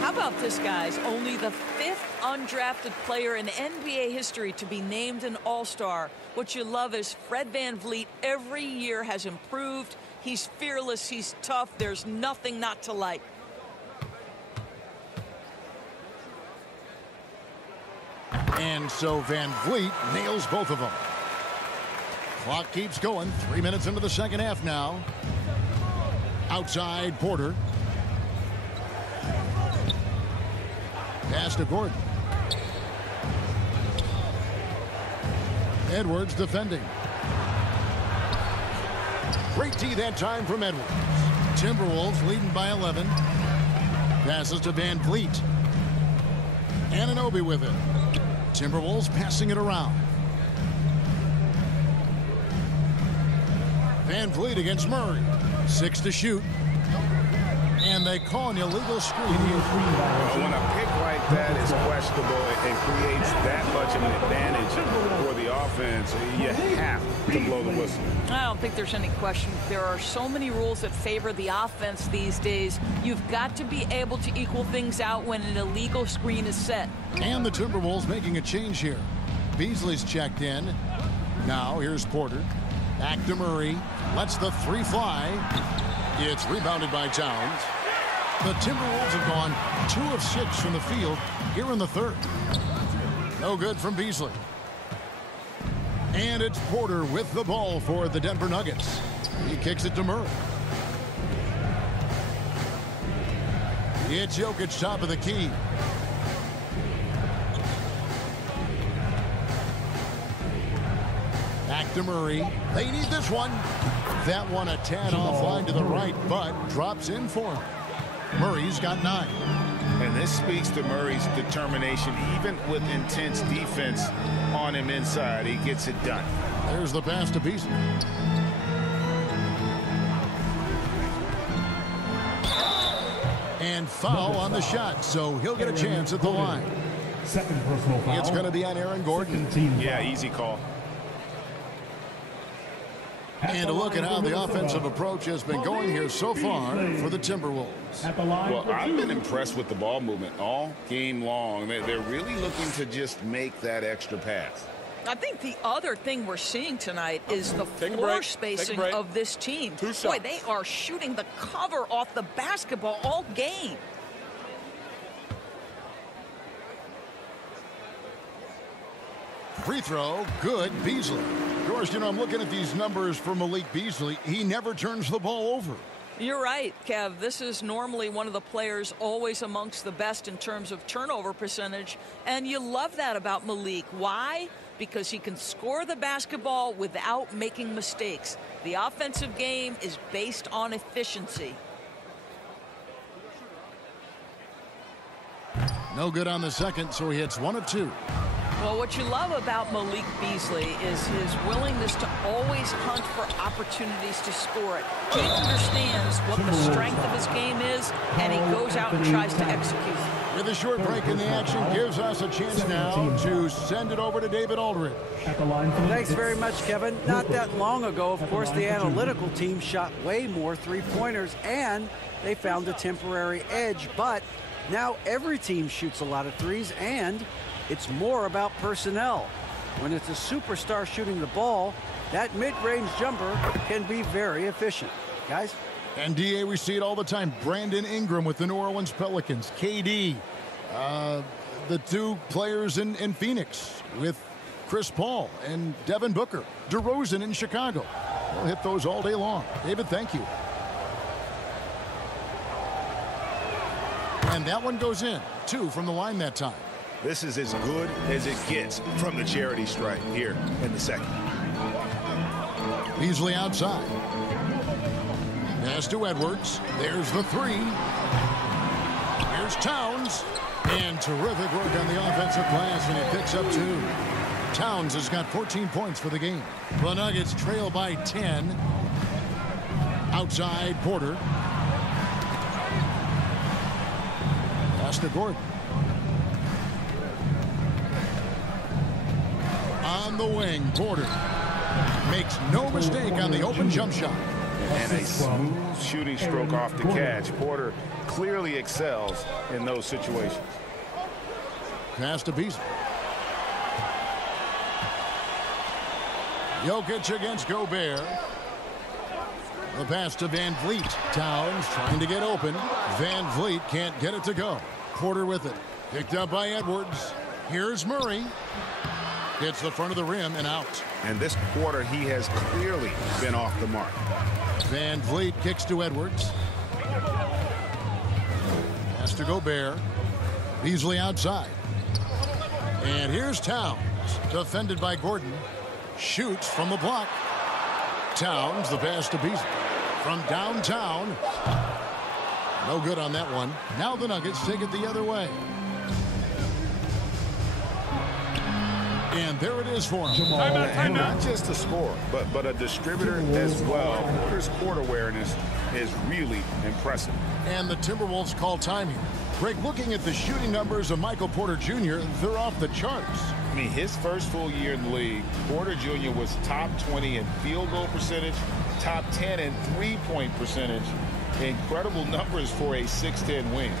How about this, guys? Only the 5th undrafted player in NBA history to be named an All-Star. What you love is Fred Van Vliet every year has improved. He's fearless. He's tough. There's nothing not to like. And so Van Vliet nails both of them. Clock keeps going. 3 minutes into the second half now. Outside Porter. Pass to Gordon. Edwards defending. Great D that time from Edwards. Timberwolves leading by 11. Passes to Van Vliet. Anunoby with it. Timberwolves passing it around. Van Vliet against Murray. 6 to shoot. And they call an illegal screen. When a pick like that is questionable and creates that much of an advantage for the offense, you have to blow the whistle. I don't think there's any question. There are so many rules that favor the offense these days. You've got to be able to equal things out when an illegal screen is set. And the Timberwolves making a change here. Beasley's checked in. Now here's Porter. Back to Murray. Lets the 3 fly. It's rebounded by Towns. The Timberwolves have gone 2 of 6 from the field here in the third. No good from Beasley. And it's Porter with the ball for the Denver Nuggets. He kicks it to Murray. It's Jokic top of the key. Back to Murray. They need this one. That one a tad offline to the right, but drops in for him. Murray's got 9. And this speaks to Murray's determination, even with intense defense on him inside. He gets it done. There's the pass to Beasley. And foul on the shot, so he'll get a chance at the line. Second personal foul. It's going to be on Aaron Gordon. Yeah, easy call. And a look at how the offensive approach has been going here so far for the Timberwolves. Well, I've been impressed with the ball movement all game long. They're really looking to just make that extra pass. I think the other thing we're seeing tonight is the floor spacing of this team. Boy, they are shooting the cover off the basketball all game. Free throw, good, Beasley. Of course, I'm looking at these numbers for Malik Beasley. He never turns the ball over. You're right, Kev. This is normally one of the players always amongst the best in terms of turnover percentage, and you love that about Malik. Why? Because he can score the basketball without making mistakes. The offensive game is based on efficiency. No good on the second, so he hits 1 of 2. Well, what you love about Malik Beasley is his willingness to always hunt for opportunities to score it. He understands what the strength of his game is, and he goes out and tries to execute. With a short break in the action, gives us a chance now to send it over to David Aldridge. Thanks very much, Kevin. Not that long ago, of course, the analytical team shot way more three-pointers, and they found a temporary edge. But now every team shoots a lot of threes, and it's more about personnel. When it's a superstar shooting the ball, that mid-range jumper can be very efficient. Guys? And, DA, we see it all the time. Brandon Ingram with the New Orleans Pelicans. KD, the 2 players in Phoenix with Chris Paul and Devin Booker. DeRozan in Chicago. They'll hit those all day long. David, thank you. And that one goes in. 2 from the line that time. This is as good as it gets from the charity stripe here in the second. Beasley outside. Pass to Edwards. There's the 3. Here's Towns. And terrific work on the offensive glass, and he picks up 2. Towns has got 14 points for the game. The Nuggets trail by 10. Outside, Porter. Pass to Gordon. On the wing, Porter makes no mistake on the open jump shot. And a smooth shooting stroke off the catch. Porter clearly excels in those situations. Pass to Beasley. Jokic against Gobert. The pass to Van Vliet. Towns trying to get open. Van Vliet can't get it to go. Porter with it. Picked up by Edwards. Here's Murray. Hits the front of the rim and out. And this quarter, he has clearly been off the mark. Van Vliet kicks to Edwards. Pass to Gobert. Beasley outside. And here's Towns. Defended by Gordon. Shoots from the block. Towns, the pass to Beasley. From downtown. No good on that one. Now the Nuggets take it the other way. And there it is for him. And not just a scorer, but a distributor as well. Porter's court awareness is really impressive. And the Timberwolves call time here. Greg, looking at the shooting numbers of Michael Porter Jr., they're off the charts. I mean, his first full year in the league, Porter Jr. was top 20 in field goal percentage, top 10 in three-point percentage. Incredible numbers for a 6'10" wing.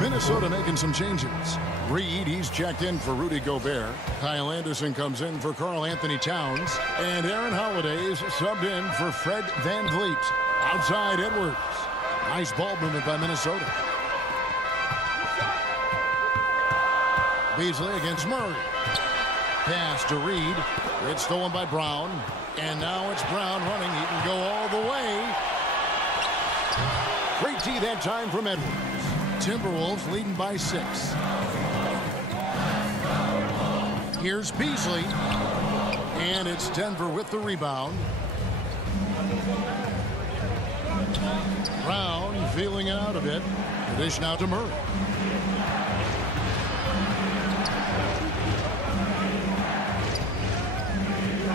Minnesota making some changes. Reed, he's checked in for Rudy Gobert. Kyle Anderson comes in for Karl-Anthony Towns. And Aaron Holiday's subbed in for Fred VanVleet. Outside Edwards. Nice ball movement by Minnesota. Beasley against Murray. Pass to Reed. It's stolen by Brown. And now it's Brown running. He can go all the way. Great D that time from Edwards. Timberwolves leading by 6. Here's Beasley. And it's Denver with the rebound. Brown feeling it out a bit. The dish now to Murray.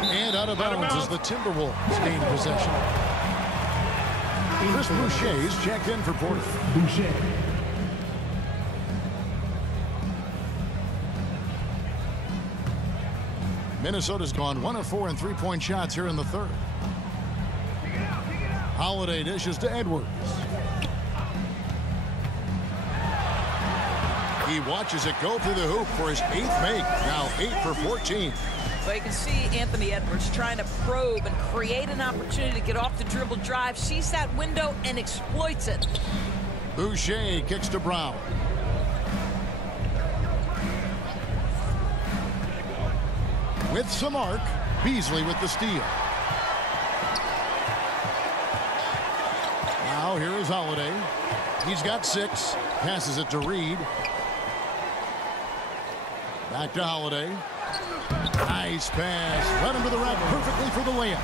And out of bounds as the Timberwolves gain possession. Chris Boucher is checked in for Porter. Boucher. Minnesota's gone 1 of 4 in three-point shots here in the third. Holiday dishes to Edwards. He watches it go through the hoop for his 8th make. Now 8 for 14. Well, you can see Anthony Edwards trying to probe and create an opportunity to get off the dribble drive, sees that window and exploits it. Boucher kicks to Brown. With some arc, Beasley with the steal. Now here is Holiday. He's got 6. Passes it to Reed. Back to Holiday. Nice pass. Run him to the rack perfectly for the layup.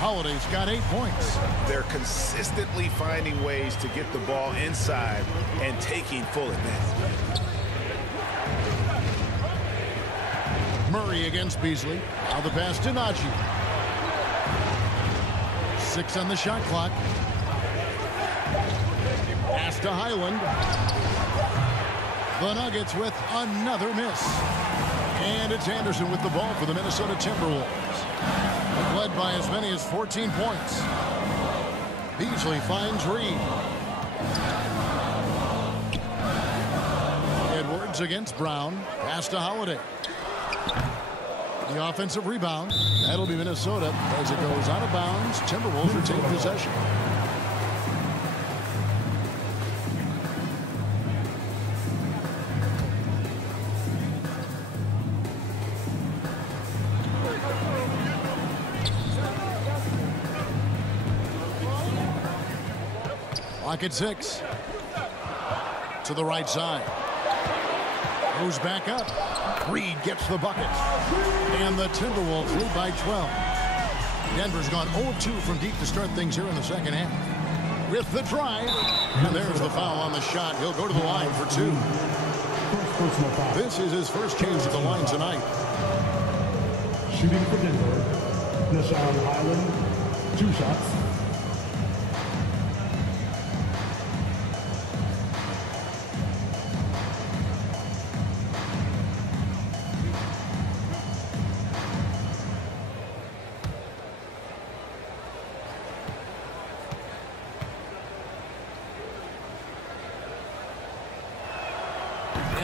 Holiday's got 8 points. They're consistently finding ways to get the ball inside and taking full advantage. Murray against Beasley. Now the pass to Najee. 6 on the shot clock. Pass to Highland. The Nuggets with another miss. And it's Anderson with the ball for the Minnesota Timberwolves. Led by as many as 14 points. Beasley finds Reed. Edwards against Brown. Pass to Holiday. The offensive rebound. That'll be Minnesota as it goes out of bounds. Timberwolves retain possession. Clock at 6. To the right side. Goes back up. Reed gets the bucket. And the Timberwolves lead by 12. Denver's gone 0-2 from deep to start things here in the second half. With the drive. And there's the foul on the shot. He'll go to the line for 2. This is his first change at the line tonight. Shooting for Denver, Deshaun Highland, 2 shots.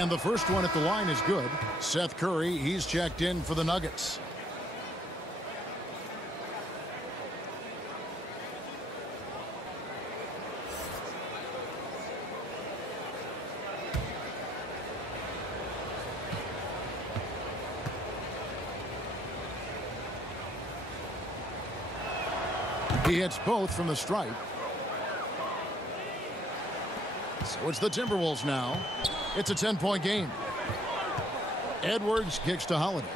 And the first one at the line is good. Seth Curry, he's checked in for the Nuggets. He hits both from the stripe. So it's the Timberwolves now. It's a 10-point game. Edwards kicks to Holiday.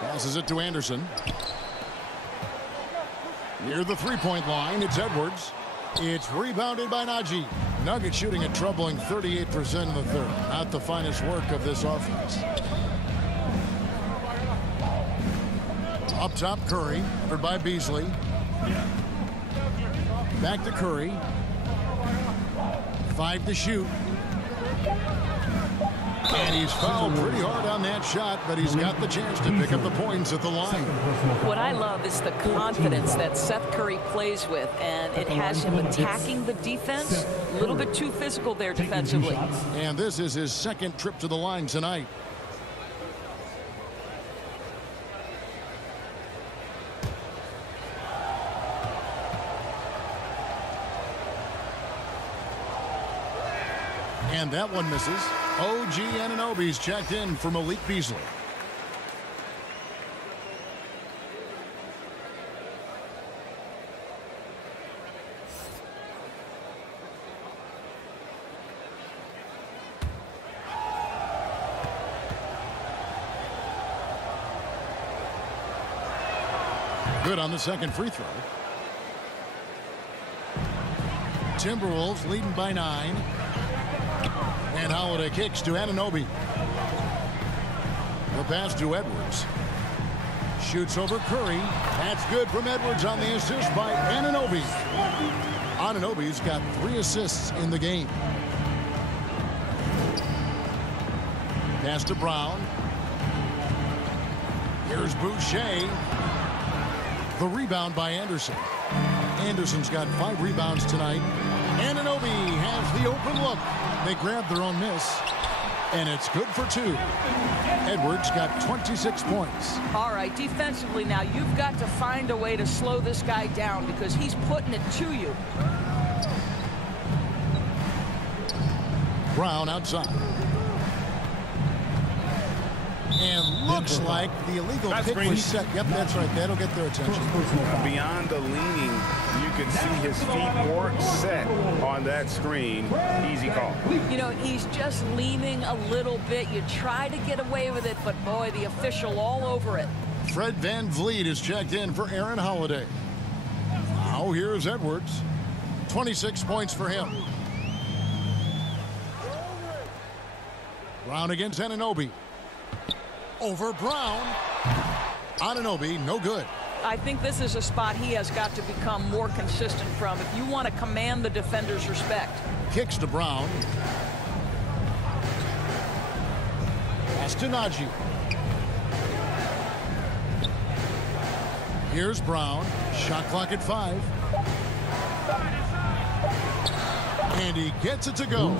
Passes it to Anderson. Near the three-point line, it's Edwards. It's rebounded by Najee. Nuggets shooting a troubling 38% in the third. Not the finest work of this offense. Up top, Curry. Covered by Beasley. Back to Curry. 5 to shoot. And he's fouled pretty hard on that shot, but he's got the chance to pick up the points at the line. What I love is the confidence that Seth Curry plays with, and it has him attacking the defense. A little bit too physical there defensively. And this is his second trip to the line tonight. And that one misses. OG Anunoby's checked in for Malik Beasley. Good on the second free throw. Timberwolves leading by 9. And Holiday kicks to Anunoby. The pass to Edwards. Shoots over Curry. That's good from Edwards on the assist by Anunoby. Anunoby's got 3 assists in the game. Pass to Brown. Here's Boucher. The rebound by Anderson. Anderson's got 5 rebounds tonight. Anunoby has the open look. They grab their own miss, and it's good for 2. Edwards got 26 points. All right, defensively now, you've got to find a way to slow this guy down because he's putting it to you. Brown outside. And looks like the illegal pick was set. Yep, that's right. That'll get their attention. Beyond the leaning, you can see his feet weren't set on that screen. Easy call. You know, he's just leaning a little bit. You try to get away with it, but boy, the official all over it. Fred VanVleet is checked in for Aaron Holiday. Now here's Edwards. 26 points for him. Brown against Anunoby. Over Brown. Anunoby, no good. I think this is a spot he has got to become more consistent from if you want to command the defender's respect. Kicks to Brown. Pass to Najee. Here's Brown. Shot clock at 5. And he gets it to go.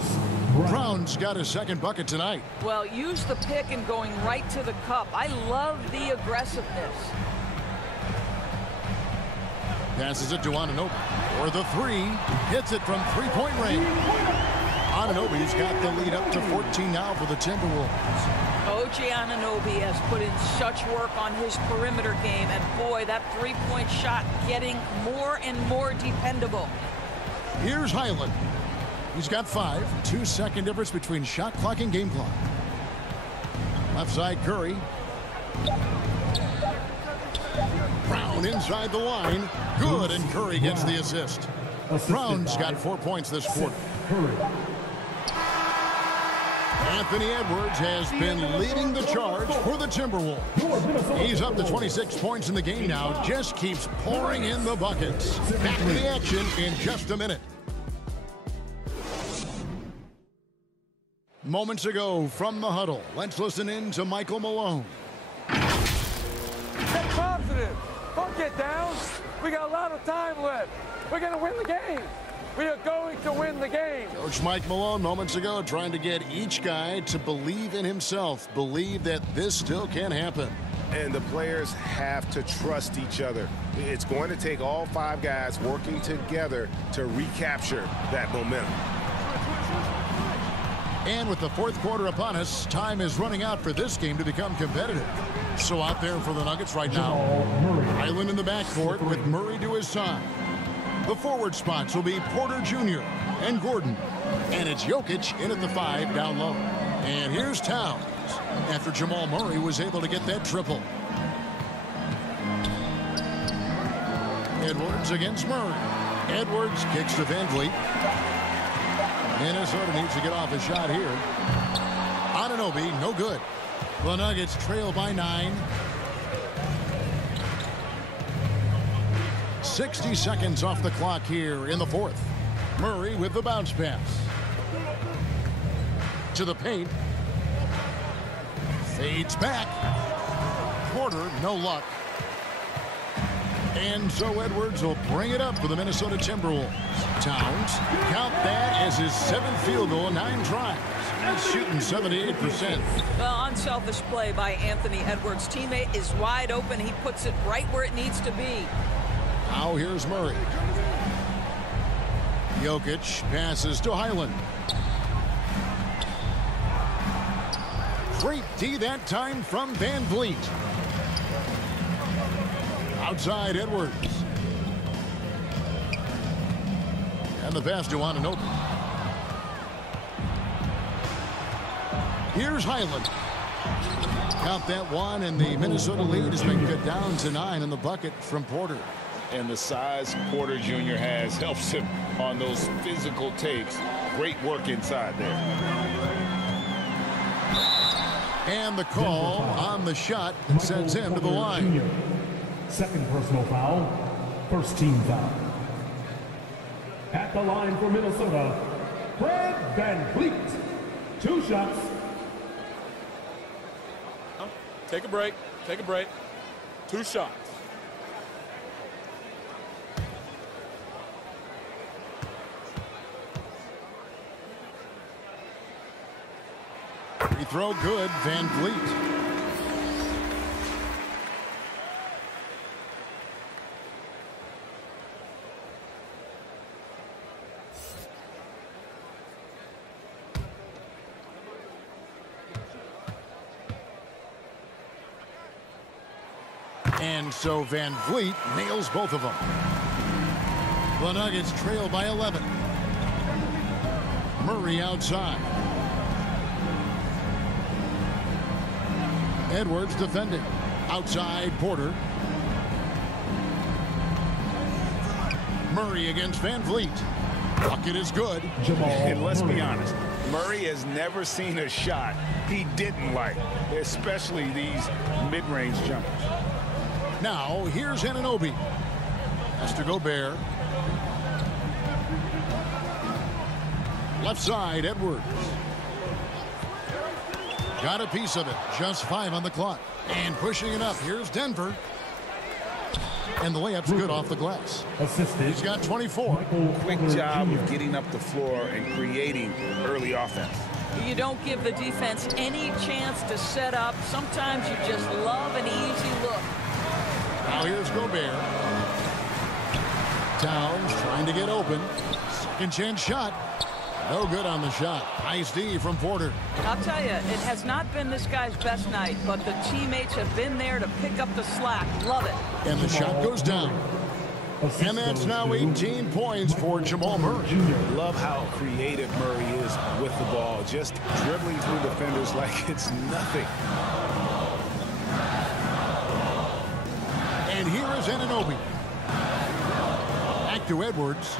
Brown's got his second bucket tonight. Well, use the pick and going right to the cup. I love the aggressiveness. Passes it to Anunoby. For the 3. Hits it from 3-point range. Anunoby's got the lead up to 14 now for the Timberwolves. OG Anunoby has put in such work on his perimeter game. And boy, that 3-point shot getting more and more dependable. Here's Highland. He's got 5. 2-second difference between shot clock and game clock. Left side Curry. Brown inside the line. Good, and Curry gets the assist. Brown's got 4 points this quarter. Anthony Edwards has been leading the charge for the Timberwolves. He's up to 26 points in the game now. Just keeps pouring in the buckets. Back to the action in just a minute. Moments ago from the huddle, let's listen in to Michael Malone. Stay positive. Don't get down. We got a lot of time left. We're going to win the game. We are going to win the game. Coach Mike Malone moments ago trying to get each guy to believe in himself, believe that this still can happen. And the players have to trust each other. It's going to take all 5 guys working together to recapture that momentum. And with the 4th quarter upon us, time is running out for this game to become competitive. So out there for the Nuggets right now, Highland in the backcourt with Murray to his side. The forward spots will be Porter Jr. and Gordon. And it's Jokic in at the 5 down low. And here's Towns after Jamal Murray was able to get that triple. Edwards against Murray. Edwards kicks to VanVleet. Minnesota needs to get off a shot here. Anunoby, no good. The Nuggets trail by 9. 60 seconds off the clock here in the 4th. Murray with the bounce pass. To the paint. Fades back. Porter, no luck. And so Edwards will bring it up for the Minnesota Timberwolves. Towns, count that as his 7th field goal, 9 tries. He's shooting 78%. Well, unselfish play by Anthony Edwards. Teammate is wide open. He puts it right where it needs to be. Now here's Murray. Jokic passes to Highland. Great D that time from Van Vliet. Outside Edwards. And the pass to Ananobi. Here's Highland. Count that one, and the Minnesota lead has been cut down to 9 in the bucket from Porter. And the size Porter Jr. has helps him on those physical takes. Great work inside there. And the call on the shot that sends him to the line. Second personal foul. First team foul. At the line for Minnesota, Fred Van Vliet. 2 shots. Take a break. Take a break. 2 shots. Free throw good, Van Vliet. And so Van Vliet nails both of them. The Nuggets trail by 11. Murray outside. Edwards defending. Outside Porter. Murray against Van Vliet. Bucket is good. And let's be honest, Murray has never seen a shot he didn't like, especially these mid-range jumpers. Now, here's Anunoby. Has to Gobert. Left side, Edwards. Got a piece of it. Just 5 on the clock. And pushing it up. Here's Denver. And the layup's good off the glass. He's got 24. Quick job of getting up the floor and creating early offense. You don't give the defense any chance to set up. Sometimes you just love an easy look. Now here's Gobert. Towns trying to get open. Second chance shot. No good on the shot. Nice D from Porter. I'll tell you, it has not been this guy's best night, but the teammates have been there to pick up the slack. Love it. And the shot goes down. And that's now 18 points for Jamal Murray. Love how creative Murray is with the ball, just dribbling through defenders like it's nothing. And here is Anunoby. Back to Edwards.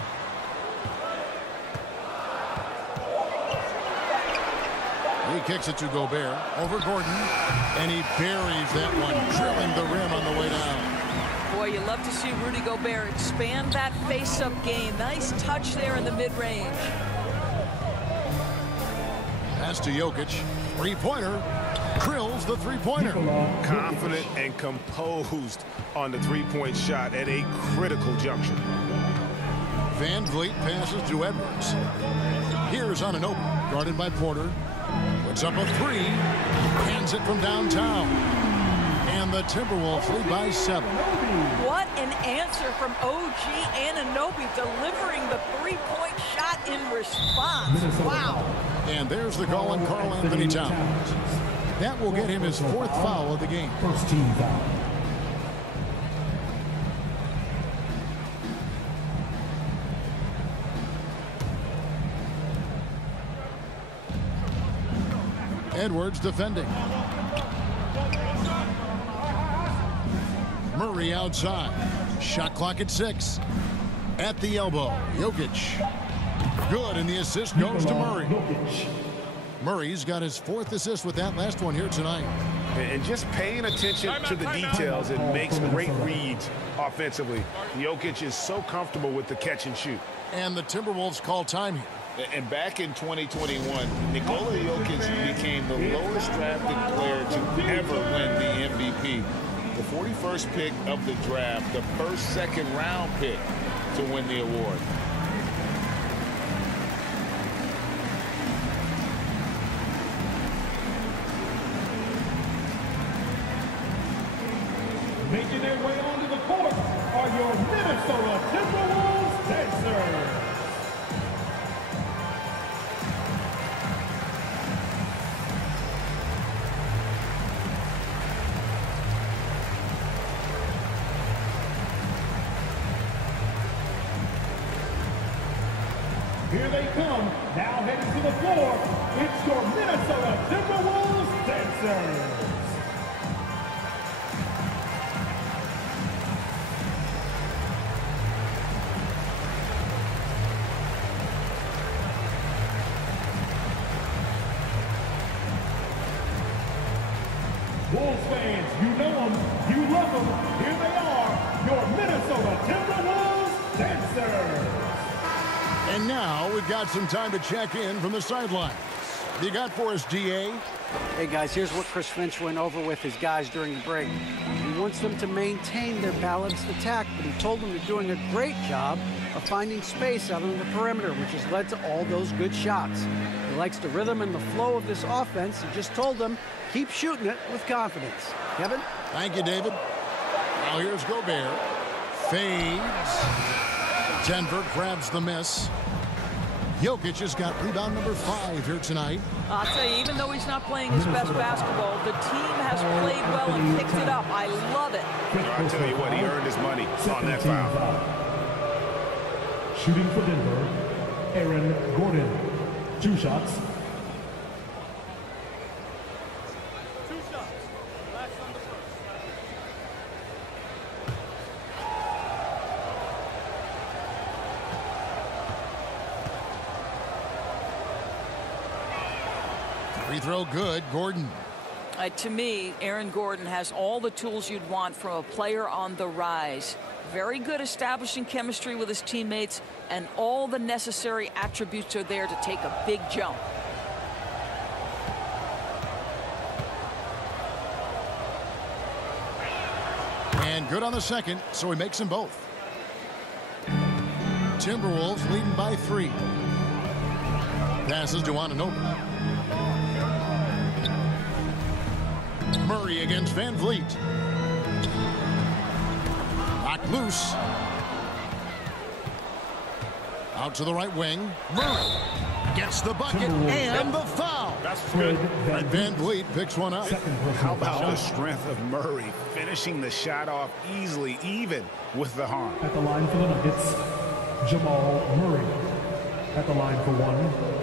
He kicks it to Gobert over Gordon, and he buries that one, drilling the rim on the way down. Boy, you love to see Rudy Gobert expand that face-up game. Nice touch there in the mid-range. Pass to Jokic. Three-pointer. Drills the three-pointer. Confident and composed on the three-point shot at a critical juncture. Van Vliet passes to Edwards. Here's Anunoby, guarded by Porter. Puts up a 3. Hands it from downtown. And the Timberwolves lead by 7. What an answer from OG Anunoby, delivering the three-point shot in response. Wow. And there's the call on Karl-Anthony Towns. That will get him his 4th foul of the game. First team foul. Edwards defending. Murray outside. Shot clock at 6. At the elbow, Jokic. Good, and the assist goes to Murray. Murray's got his 4th assist with that last one here tonight. And just paying attention to the details, it makes great reads offensively. Jokic is so comfortable with the catch and shoot. And the Timberwolves call time here. And back in 2021, Nikola Jokic became the lowest drafted player to ever win the MVP. The 41st pick of the draft, the first second-round pick to win the award. Making their way onto the court are your Minnesota Timberwolves dancers. here they come. Now heading to the floor, it's your Minnesota Timberwolves dancers. Wolves fans, you know them, you love them. Here they are, your Minnesota Timberwolves dancers. And now we've got some time to check in from the sidelines. What you got for us, DA? Hey, guys, here's what Chris Finch went over with his guys during the break. He wants them to maintain their balanced attack, but he told them they're doing a great job of finding space out on the perimeter, which has led to all those good shots. He likes the rhythm and the flow of this offense. He just told them, keep shooting it with confidence. Kevin? Thank you, David. Now here's Gobert. Fades. Denver grabs the miss. Jokic has got rebound number 5 here tonight. I'll tell you, even though he's not playing his best basketball, the team has played well and picked it up. I love it. I'll tell you what, he earned his money on that foul. Shooting for Denver, Aaron Gordon. 2 shots. Free throw good, Gordon. To me, Aaron Gordon has all the tools you'd want from a player on the rise. Very good establishing chemistry with his teammates, and all the necessary attributes are there to take a big jump. And good on the second, so he makes them both. Timberwolves leading by 3. Passes to Anunoby. Murray against Van Vliet. Knocked loose. Out to the right wing. Murray gets the bucket and the foul. That's good. And Van Vliet picks one up. How about the strength of Murray finishing the shot off easily, even with the harm. At the line for the Nuggets, Jamal Murray. At the line for 1.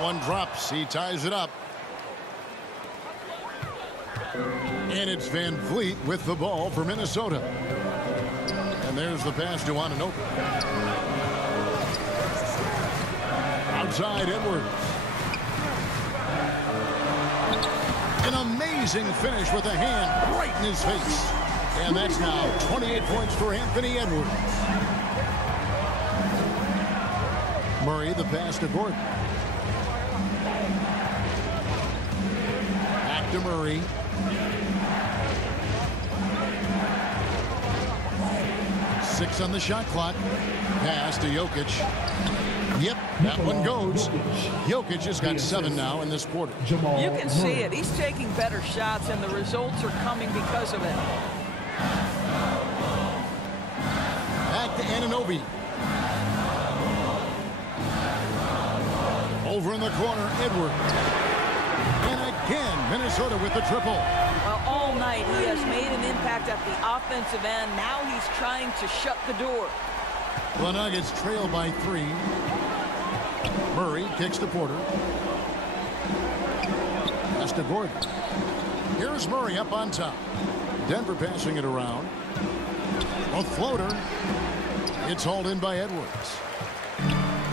One drops. He ties it up. And it's Van Vliet with the ball for Minnesota. And there's the pass to Anunoby. Outside Edwards. An amazing finish with a hand right in his face. And that's now 28 points for Anthony Edwards. Murray, the pass to Gordon. To Murray. Six on the shot clock. Pass to Jokic. Yep, that one goes. Jokic has got 7 now in this quarter. You can see it. He's taking better shots, and the results are coming because of it. Back to Anunoby. Over in the corner, Edwards. Again, Minnesota with the triple. Well, all night he has made an impact at the offensive end. Now he's trying to shut the door. The Nuggets trail by 3. Murray kicks to Porter. Pass to Gordon. Here's Murray up on top. Denver passing it around. A floater. It's hauled in by Edwards.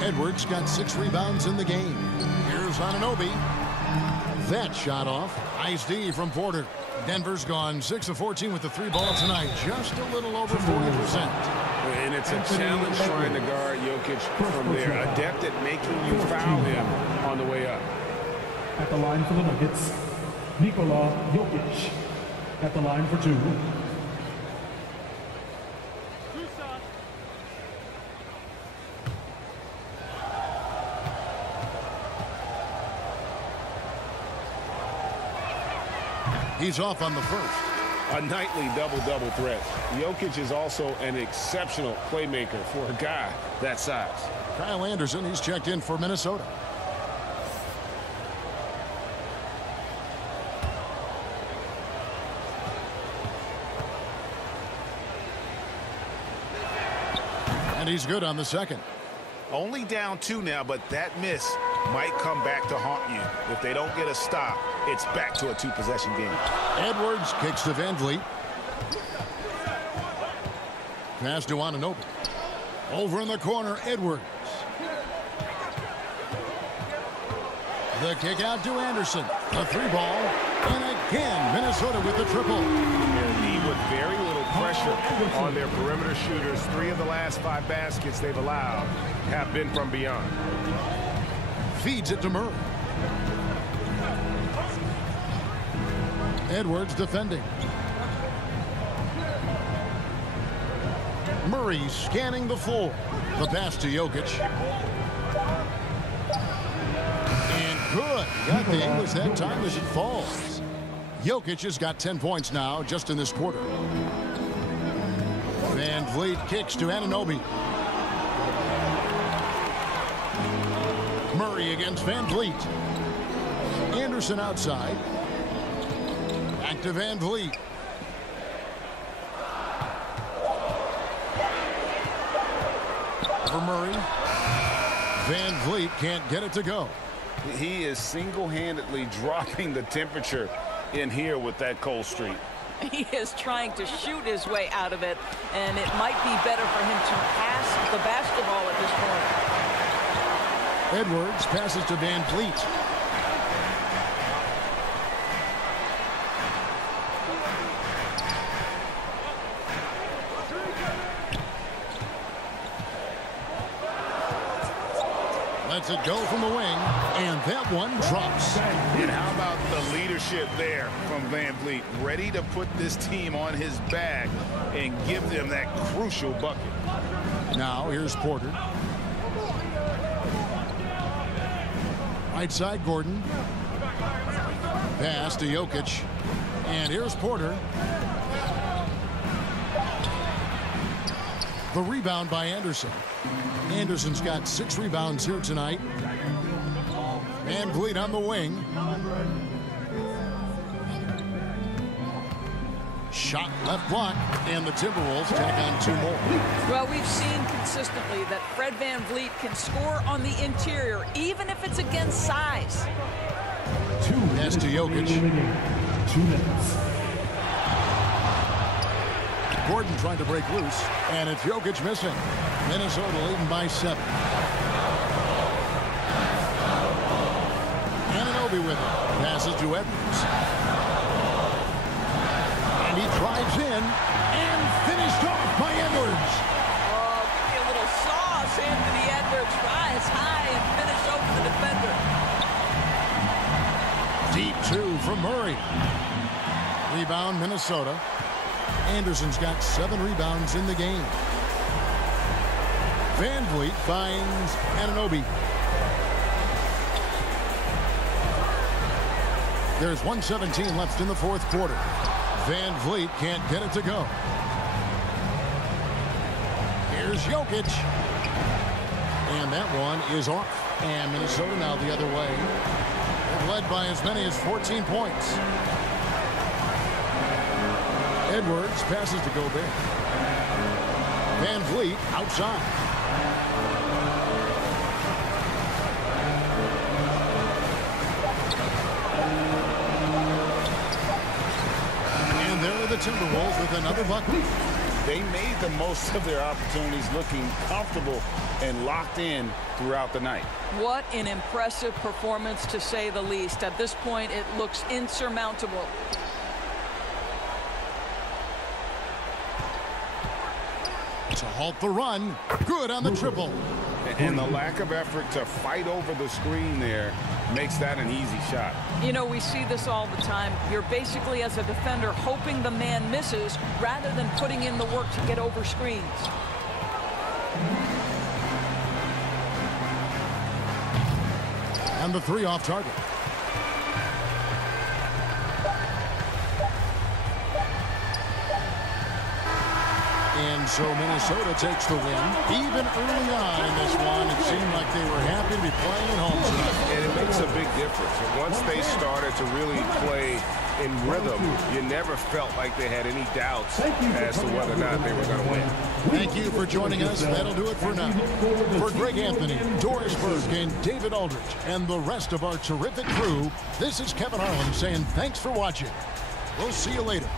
Edwards got 6 rebounds in the game. Here's Anunoby. That shot off. Nice D from Porter. Denver's gone 6 of 14 with the 3 ball tonight. Just a little over 40%. And it's a challenge trying to guard Jokic from there. Adept at making you foul him on the way up. At the line for the Nuggets, Nikola Jokic. At the line for 2. He's off on the first. a nightly double-double threat. Jokic is also an exceptional playmaker for a guy that size. Kyle Anderson, he's checked in for Minnesota. And he's good on the second. Only down 2 now, but that miss might come back to haunt you. If they don't get a stop, it's back to a 2-possession game. Edwards kicks to Van Vliet. Pass to Anunoby. Over in the corner, Edwards. The kick out to Anderson. A 3-ball. And again, Minnesota with the triple. Their lead with very little pressure on their perimeter shooters. 3 of the last 5 baskets they've allowed have been from beyond. Feeds it to Murray. Edwards defending. Murray scanning the floor. The pass to Jokic. And good. Got the English that time as it falls. Jokic has got 10 points now just in this quarter. Van Vliet kicks to Anunoby. Murray against Van Vliet. Anderson outside. Back to Van Vliet. For Murray. Van Vliet can't get it to go. He is single-handedly dropping the temperature in here with that cold streak. He is trying to shoot his way out of it, and it might be better for him to pass the basketball at this point. Edwards passes to Van Vliet. Lets it go from the wing, and that one drops. And how about the leadership there from Van Vliet? Ready to put this team on his back and give them that crucial bucket. Now here's Porter. Right side, Gordon. Pass to Jokic. And here's Porter. The rebound by Anderson. Anderson's got 6 rebounds here tonight. Van Vliet on the wing. Shot left block, and the Timberwolves tack on 2 more. Well, we've seen consistently that Fred Van Vliet can score on the interior, even if it's against size. Pass to Jokic. 2 minutes. Gordon trying to break loose, and it's Jokic missing. Minnesota leading by 7. Anunoby with it. Passes to Edwards. And he drives in and finished off by Edwards. Oh, a little sauce. Anthony Edwards rise high and finish over the defender. Deep 2 from Murray. Rebound, Minnesota. Anderson's got 7 rebounds in the game. Van Vliet finds Anunoby. There's 1:17 left in the 4th quarter. Van Vliet can't get it to go. Here's Jokic. And that one is off. And Minnesota now the other way. They've led by as many as 14 points. Edwards passes to Gobert. Van Vliet outside. And there are the Timberwolves with another bucket. They made the most of their opportunities, looking comfortable and locked in throughout the night. What an impressive performance, to say the least. At this point, it looks insurmountable. To halt the run. Good on the triple. And the lack of effort to fight over the screen there makes that an easy shot. You know, we see this all the time. You're basically, as a defender, hoping the man misses rather than putting in the work to get over screens. And the 3 off target. And so Minnesota takes the win. Even early on in this one, it seemed like they were happy to be playing at home tonight. And it makes a big difference. And once they started to really play in rhythm, you never felt like they had any doubts as to whether or not they were going to win. Thank you for joining us. That'll do it for now. For Greg Anthony, Doris Burke, and David Aldridge, and the rest of our terrific crew, this is Kevin Harlan saying thanks for watching. We'll see you later.